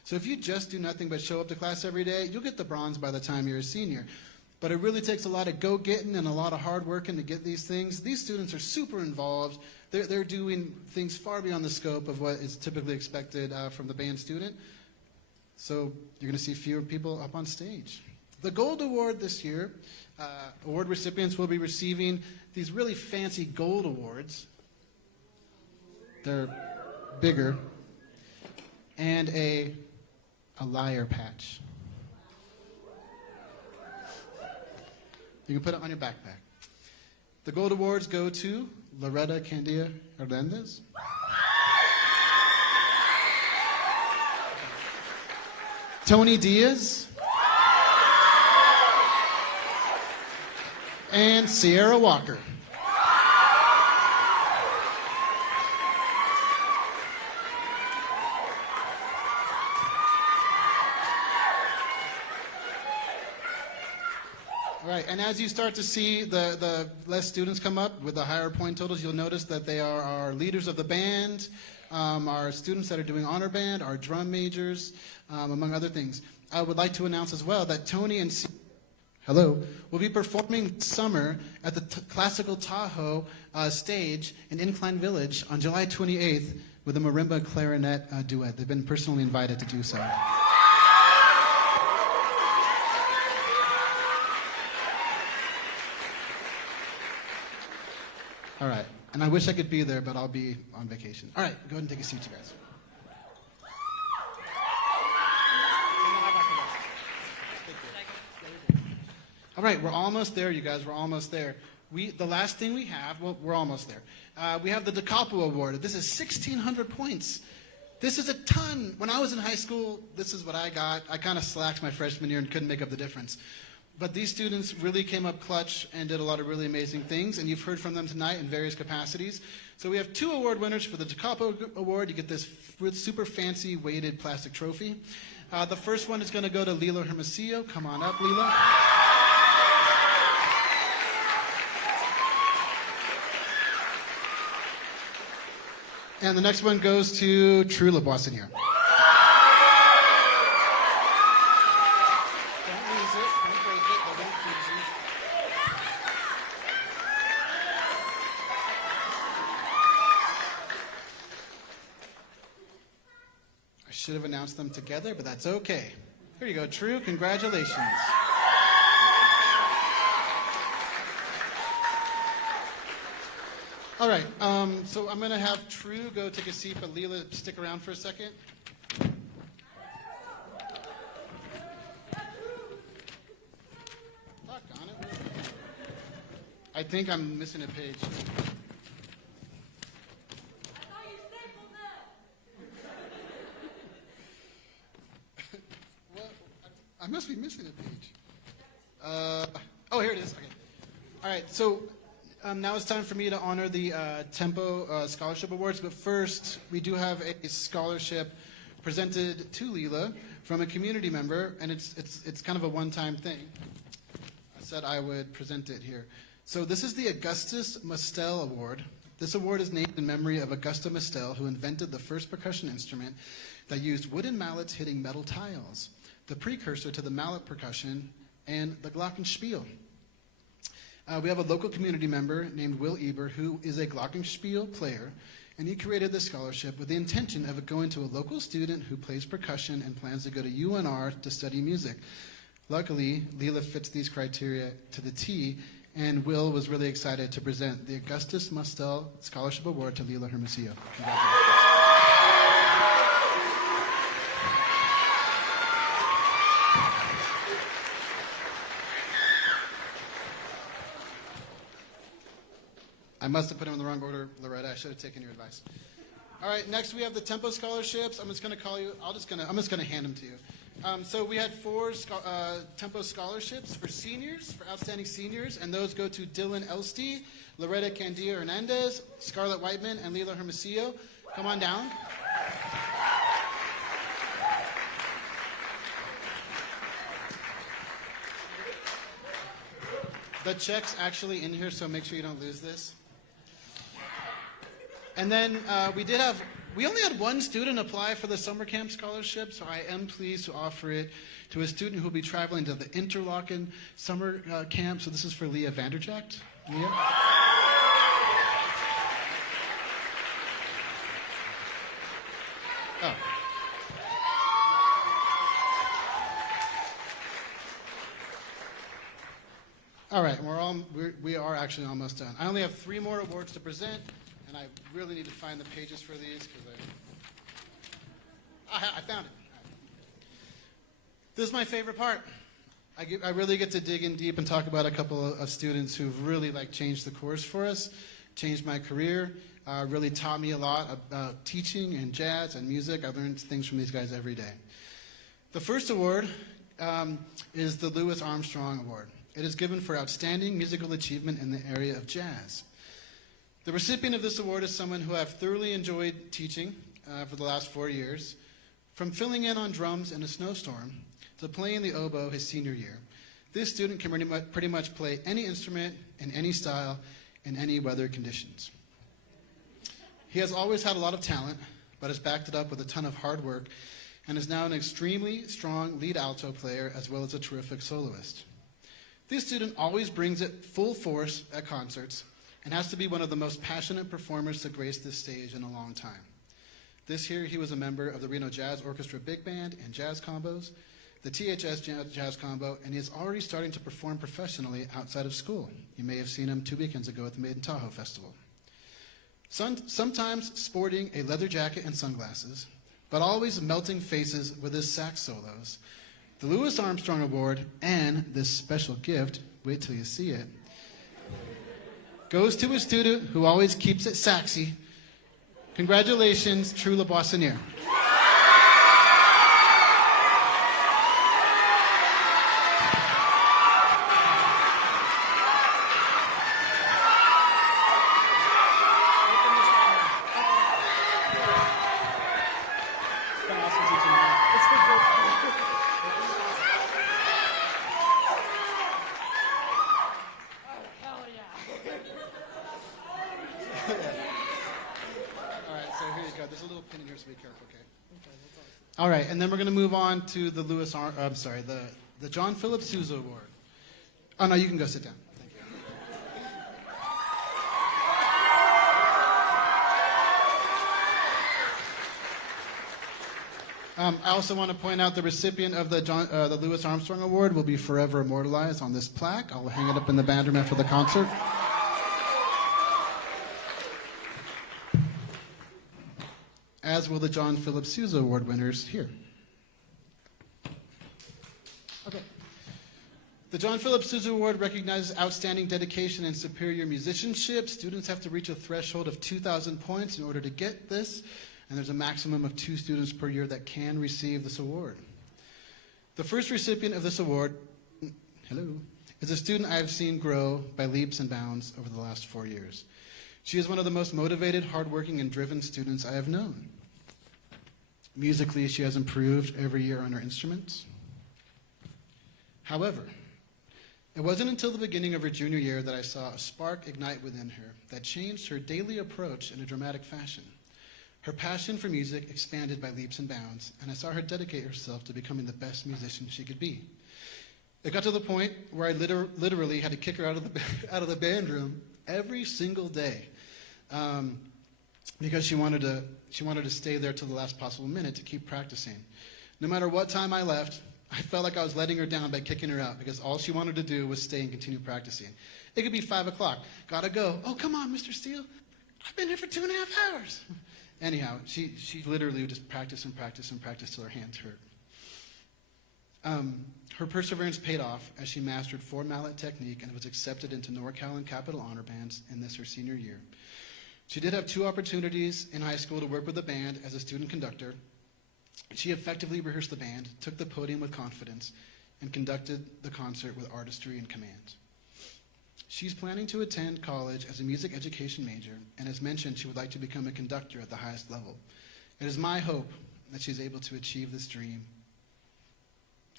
So if you just do nothing but show up to class every day, you'll get the bronze by the time you're a senior. But it really takes a lot of go-getting and a lot of hard working to get these things. These students are super involved. They're doing things far beyond the scope of what is typically expected from the band student. So you're going to see fewer people up on stage. The Gold Award this year, award recipients will be receiving these really fancy gold awards. They're bigger. And a liar patch. You can put it on your backpack. The gold awards go to Loretta Candia Hernandez, Tony Diaz, and Sierra Walker. Right, and as you start to see the less students come up with the higher point totals, you'll notice that they are our leaders of the band, our students that are doing honor band, our drum majors, among other things. I would like to announce as well that Tony and will be performing this summer at the Classical Tahoe stage in Incline Village on July 28th with a marimba clarinet duet. They've been personally invited to do so. All right, and I wish I could be there, but I'll be on vacation. All right, go ahead and take a seat, you guys. All right, we're almost there, you guys. We're almost there. The last thing we have, well, we're almost there. We have the DeCapo Award. This is 1,600 points. This is a ton. When I was in high school, this is what I got. I kind of slacked my freshman year and couldn't make up the difference. But these students really came up clutch and did a lot of really amazing things, and you've heard from them tonight in various capacities. So we have 2 award winners for the DeCapo Award. You get this super fancy weighted plastic trophy. The first one is going to go to Lila Hermosillo. Come on up, Lila. And the next one goes to True LeBoissonier. should have announced them together, but that's okay. Here you go, True. Congratulations. All right, so I'm going to have True go take a seat, but Leela, stick around for a second. Doggone it. I think I'm missing a page. Well, I must be missing a page. Oh, here it is. Okay. All right, so now it's time for me to honor the Tempo Scholarship Awards, but first we do have a scholarship presented to Leela from a community member, and it's kind of a one-time thing. I said I would present it here. So this is the Augustus Mustel Award. This award is named in memory of Augusta Mustel, who invented the first percussion instrument that used wooden mallets hitting metal tiles, the precursor to the mallet percussion and the glockenspiel. We have a local community member named Will Eber, who is a glockenspiel player, and he created this scholarship with the intention of it going to a local student who plays percussion and plans to go to UNR to study music. Luckily, Leela fits these criteria to the T, and Will was really excited to present the Augustus Mustel Scholarship Award to Leela Hermosillo. Congratulations. I must have put them in the wrong order, Loretta. I should have taken your advice. All right, next we have the Tempo Scholarships. I'm just going to call you. I'm just going to hand them to you. So we had 4 Tempo Scholarships for seniors, for outstanding seniors, and those go to Dylan Elstey, Loretta Candia Hernandez, Scarlett Whiteman, and Leela Hermosillo. Come on down. The check's actually in here, so make sure you don't lose this. And then we only had 1 student apply for the summer camp scholarship, so I am pleased to offer it to a student who will be traveling to the Interlaken summer camp. So this is for Leah Vanderjagt. Leah? Oh. All right, we are actually almost done. I only have 3 more awards to present, and I really need to find the pages for these because I found it. This is my favorite part. I really get to dig in deep and talk about a couple of students who've really changed the course for us, changed my career, really taught me a lot about teaching and jazz and music. I've learned things from these guys every day. The first award is the Louis Armstrong Award. It is given for outstanding musical achievement in the area of jazz. The recipient of this award is someone who I've thoroughly enjoyed teaching for the last 4 years, from filling in on drums in a snowstorm to playing the oboe his senior year. This student can pretty much play any instrument in any style in any weather conditions. He has always had a lot of talent, but has backed it up with a ton of hard work and is now an extremely strong lead alto player as well as a terrific soloist. This student always brings it full force at concerts and has to be one of the most passionate performers to grace this stage in a long time. This year, he was a member of the Reno Jazz Orchestra Big Band and Jazz Combos, the THS Jazz Combo, and he is already starting to perform professionally outside of school. You may have seen him 2 weekends ago at the Made in Tahoe Festival. Sometimes sporting a leather jacket and sunglasses, but always melting faces with his sax solos. The Louis Armstrong Award and this special gift, wait till you see it, goes to a student who always keeps it saxy. Congratulations, True Le Boissonniere. All right, and then we're going to move on to the the John Philip Sousa Award. Oh, no, you can go sit down. Thank you. I also want to point out the recipient of the Louis Armstrong Award will be forever immortalized on this plaque. I'll hang it up in the band room after the concert. As will the John Philip Sousa Award winners here. Okay. The John Philip Sousa Award recognizes outstanding dedication and superior musicianship. Students have to reach a threshold of 2,000 points in order to get this, and there's a maximum of 2 students per year that can receive this award. The first recipient of this award, is a student I have seen grow by leaps and bounds over the last 4 years. She is one of the most motivated, hardworking, and driven students I have known. Musically, she has improved every year on her instruments. However, it wasn't until the beginning of her junior year that I saw a spark ignite within her that changed her daily approach in a dramatic fashion. Her passion for music expanded by leaps and bounds, and I saw her dedicate herself to becoming the best musician she could be. It got to the point where I literally had to kick her out of the band room every single day, because she wanted to stay there till the last possible minute to keep practicing. No matter what time I left, I felt like I was letting her down by kicking her out because all she wanted to do was stay and continue practicing. It could be 5 o'clock. Gotta go. Oh, come on, Mr. Steele. I've been here for 2.5 hours. Anyhow, she literally would just practice and practice and practice till her hands hurt. Her perseverance paid off as she mastered 4-mallet technique and was accepted into NorCal and Capital Honor Bands in her senior year. She did have 2 opportunities in high school to work with the band as a student conductor. She effectively rehearsed the band, took the podium with confidence, and conducted the concert with artistry and command. She's planning to attend college as a music education major, and as mentioned, she would like to become a conductor at the highest level. It is my hope that she's able to achieve this dream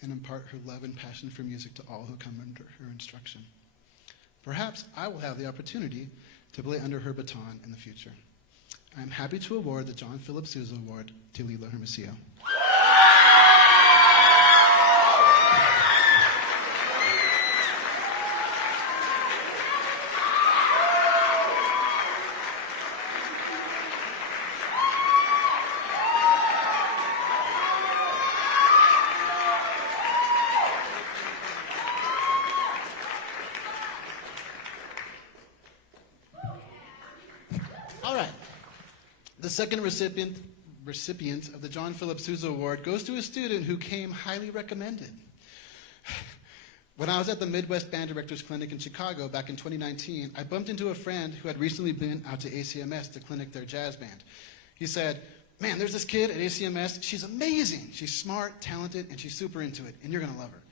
and impart her love and passion for music to all who come under her instruction. Perhaps I will have the opportunity to play under her baton in the future. I am happy to award the John Philip Sousa Award to Lila Hermosillo. All right. The second recipient of the John Philip Sousa Award goes to a student who came highly recommended. When I was at the Midwest Band Directors Clinic in Chicago back in 2019, I bumped into a friend who had recently been out to ACMS to clinic their jazz band. He said, "Man, there's this kid at ACMS. She's amazing. She's smart, talented, and she's super into it, and you're going to love her."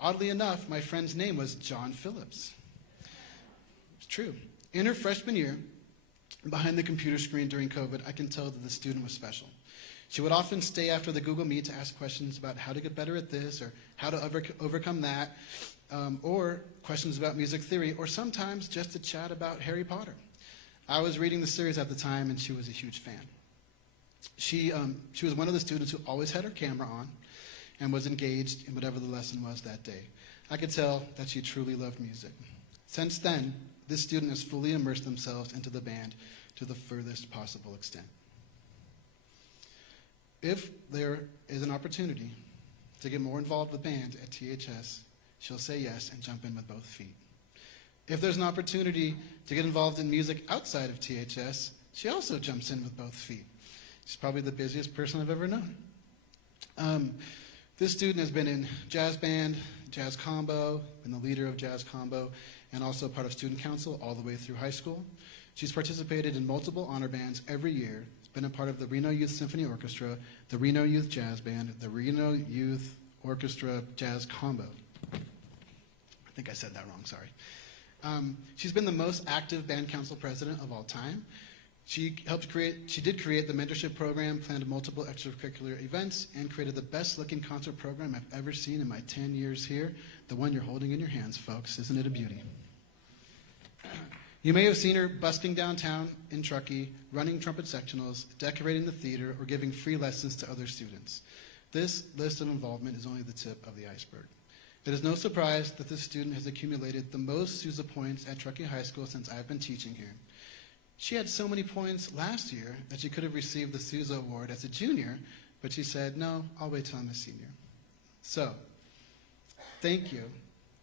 Oddly enough, my friend's name was John Phillips. It's true. In her freshman year, behind the computer screen during COVID, I can tell that the student was special. She would often stay after the Google Meet to ask questions about how to get better at this or how to overcome that, or questions about music theory, or sometimes just to chat about Harry Potter. I was reading the series at the time, and she was a huge fan. She was one of the students who always had her camera on and was engaged in whatever the lesson was that day. I could tell that she truly loved music. Since then, this student has fully immersed themselves into the band to the furthest possible extent. If there is an opportunity to get more involved with band at THS, she'll say yes and jump in with both feet. If there's an opportunity to get involved in music outside of THS, she also jumps in with both feet. She's probably the busiest person I've ever known. This student has been in jazz band, jazz combo, been the leader of jazz combo, and also part of student council all the way through high school. She's participated in multiple honor bands every year, been a part of the Reno Youth Symphony Orchestra, the Reno Youth Jazz Band, the Reno Youth Orchestra Jazz Combo. I think I said that wrong, sorry. She's been the most active band council president of all time. She did create the mentorship program, planned multiple extracurricular events, and created the best looking concert program I've ever seen in my 10 years here. The one you're holding in your hands, folks. Isn't it a beauty? You may have seen her busking downtown in Truckee, running trumpet sectionals, decorating the theater, or giving free lessons to other students. This list of involvement is only the tip of the iceberg. It is no surprise that this student has accumulated the most Sousa points at Truckee High School since I've been teaching here. She had so many points last year that she could have received the Sousa Award as a junior, But she said, no, I'll wait till I'm a senior. So, thank you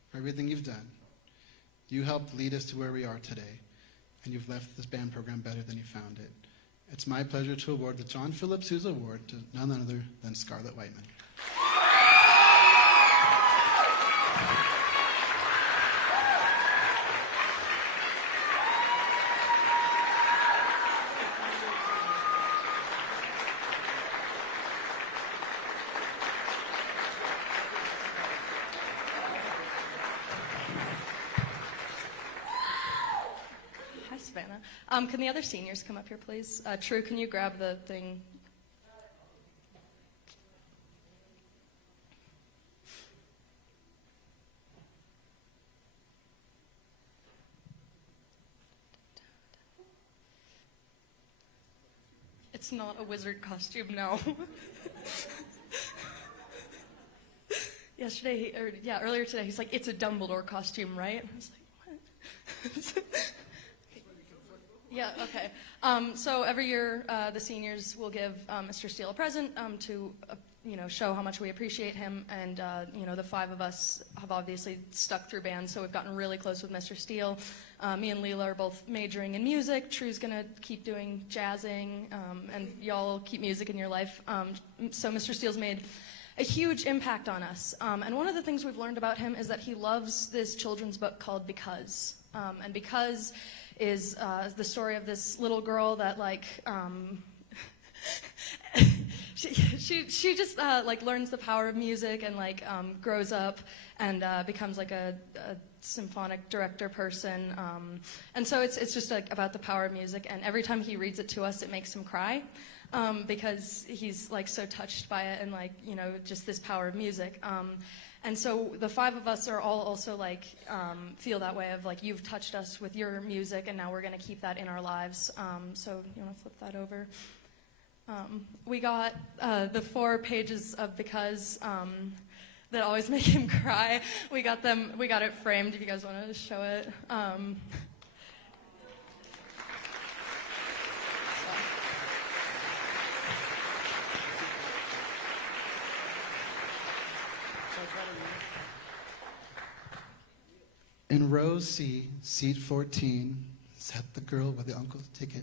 for everything you've done. You helped lead us to where we are today, and you've left this band program better than you found it. It's my pleasure to award the John Philip Sousa Award to none other than Scarlett Whiteman. Hi, Savannah. Can the other seniors come up here, please? True, can you grab the thing? It's not a wizard costume, no. Earlier today, he's like, it's a Dumbledore costume, right? I was like, what? Yeah, okay. So every year, the seniors will give Mr. Steele a present to, show how much we appreciate him. And, the five of us have obviously stuck through band, so we've gotten really close with Mr. Steele. Me and Leela are both majoring in music. True's going to keep doing jazzing, and y'all keep music in your life. So Mr. Steele's made a huge impact on us. And one of the things we've learned about him is that he loves this children's book called Because. And Because is the story of this little girl that she just learns the power of music and grows up and becomes a symphonic director person. And so it's just about the power of music. And every time he reads it to us, it makes him cry because he's so touched by it and just this power of music. And so the five of us are all also feel that way of you've touched us with your music, and now we're going to keep that in our lives. So you want to flip that over? We got the 4 pages of Because that always make him cry. We got it framed. If you guys want to show it. In row C, seat 14, sat the girl with the uncle's ticket.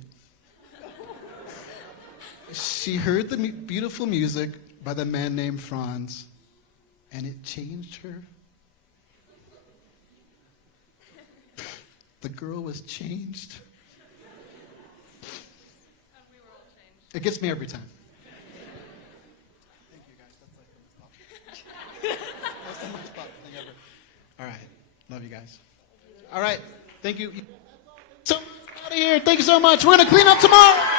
She heard the beautiful music by the man named Franz, and it changed her. The girl was changed. And we were all changed. It gets me every time. Thank you, guys. That's the most popular thing ever. All right. Love you guys. All right. Thank you. So, out of here. Thank you so much. We're going to clean up tomorrow.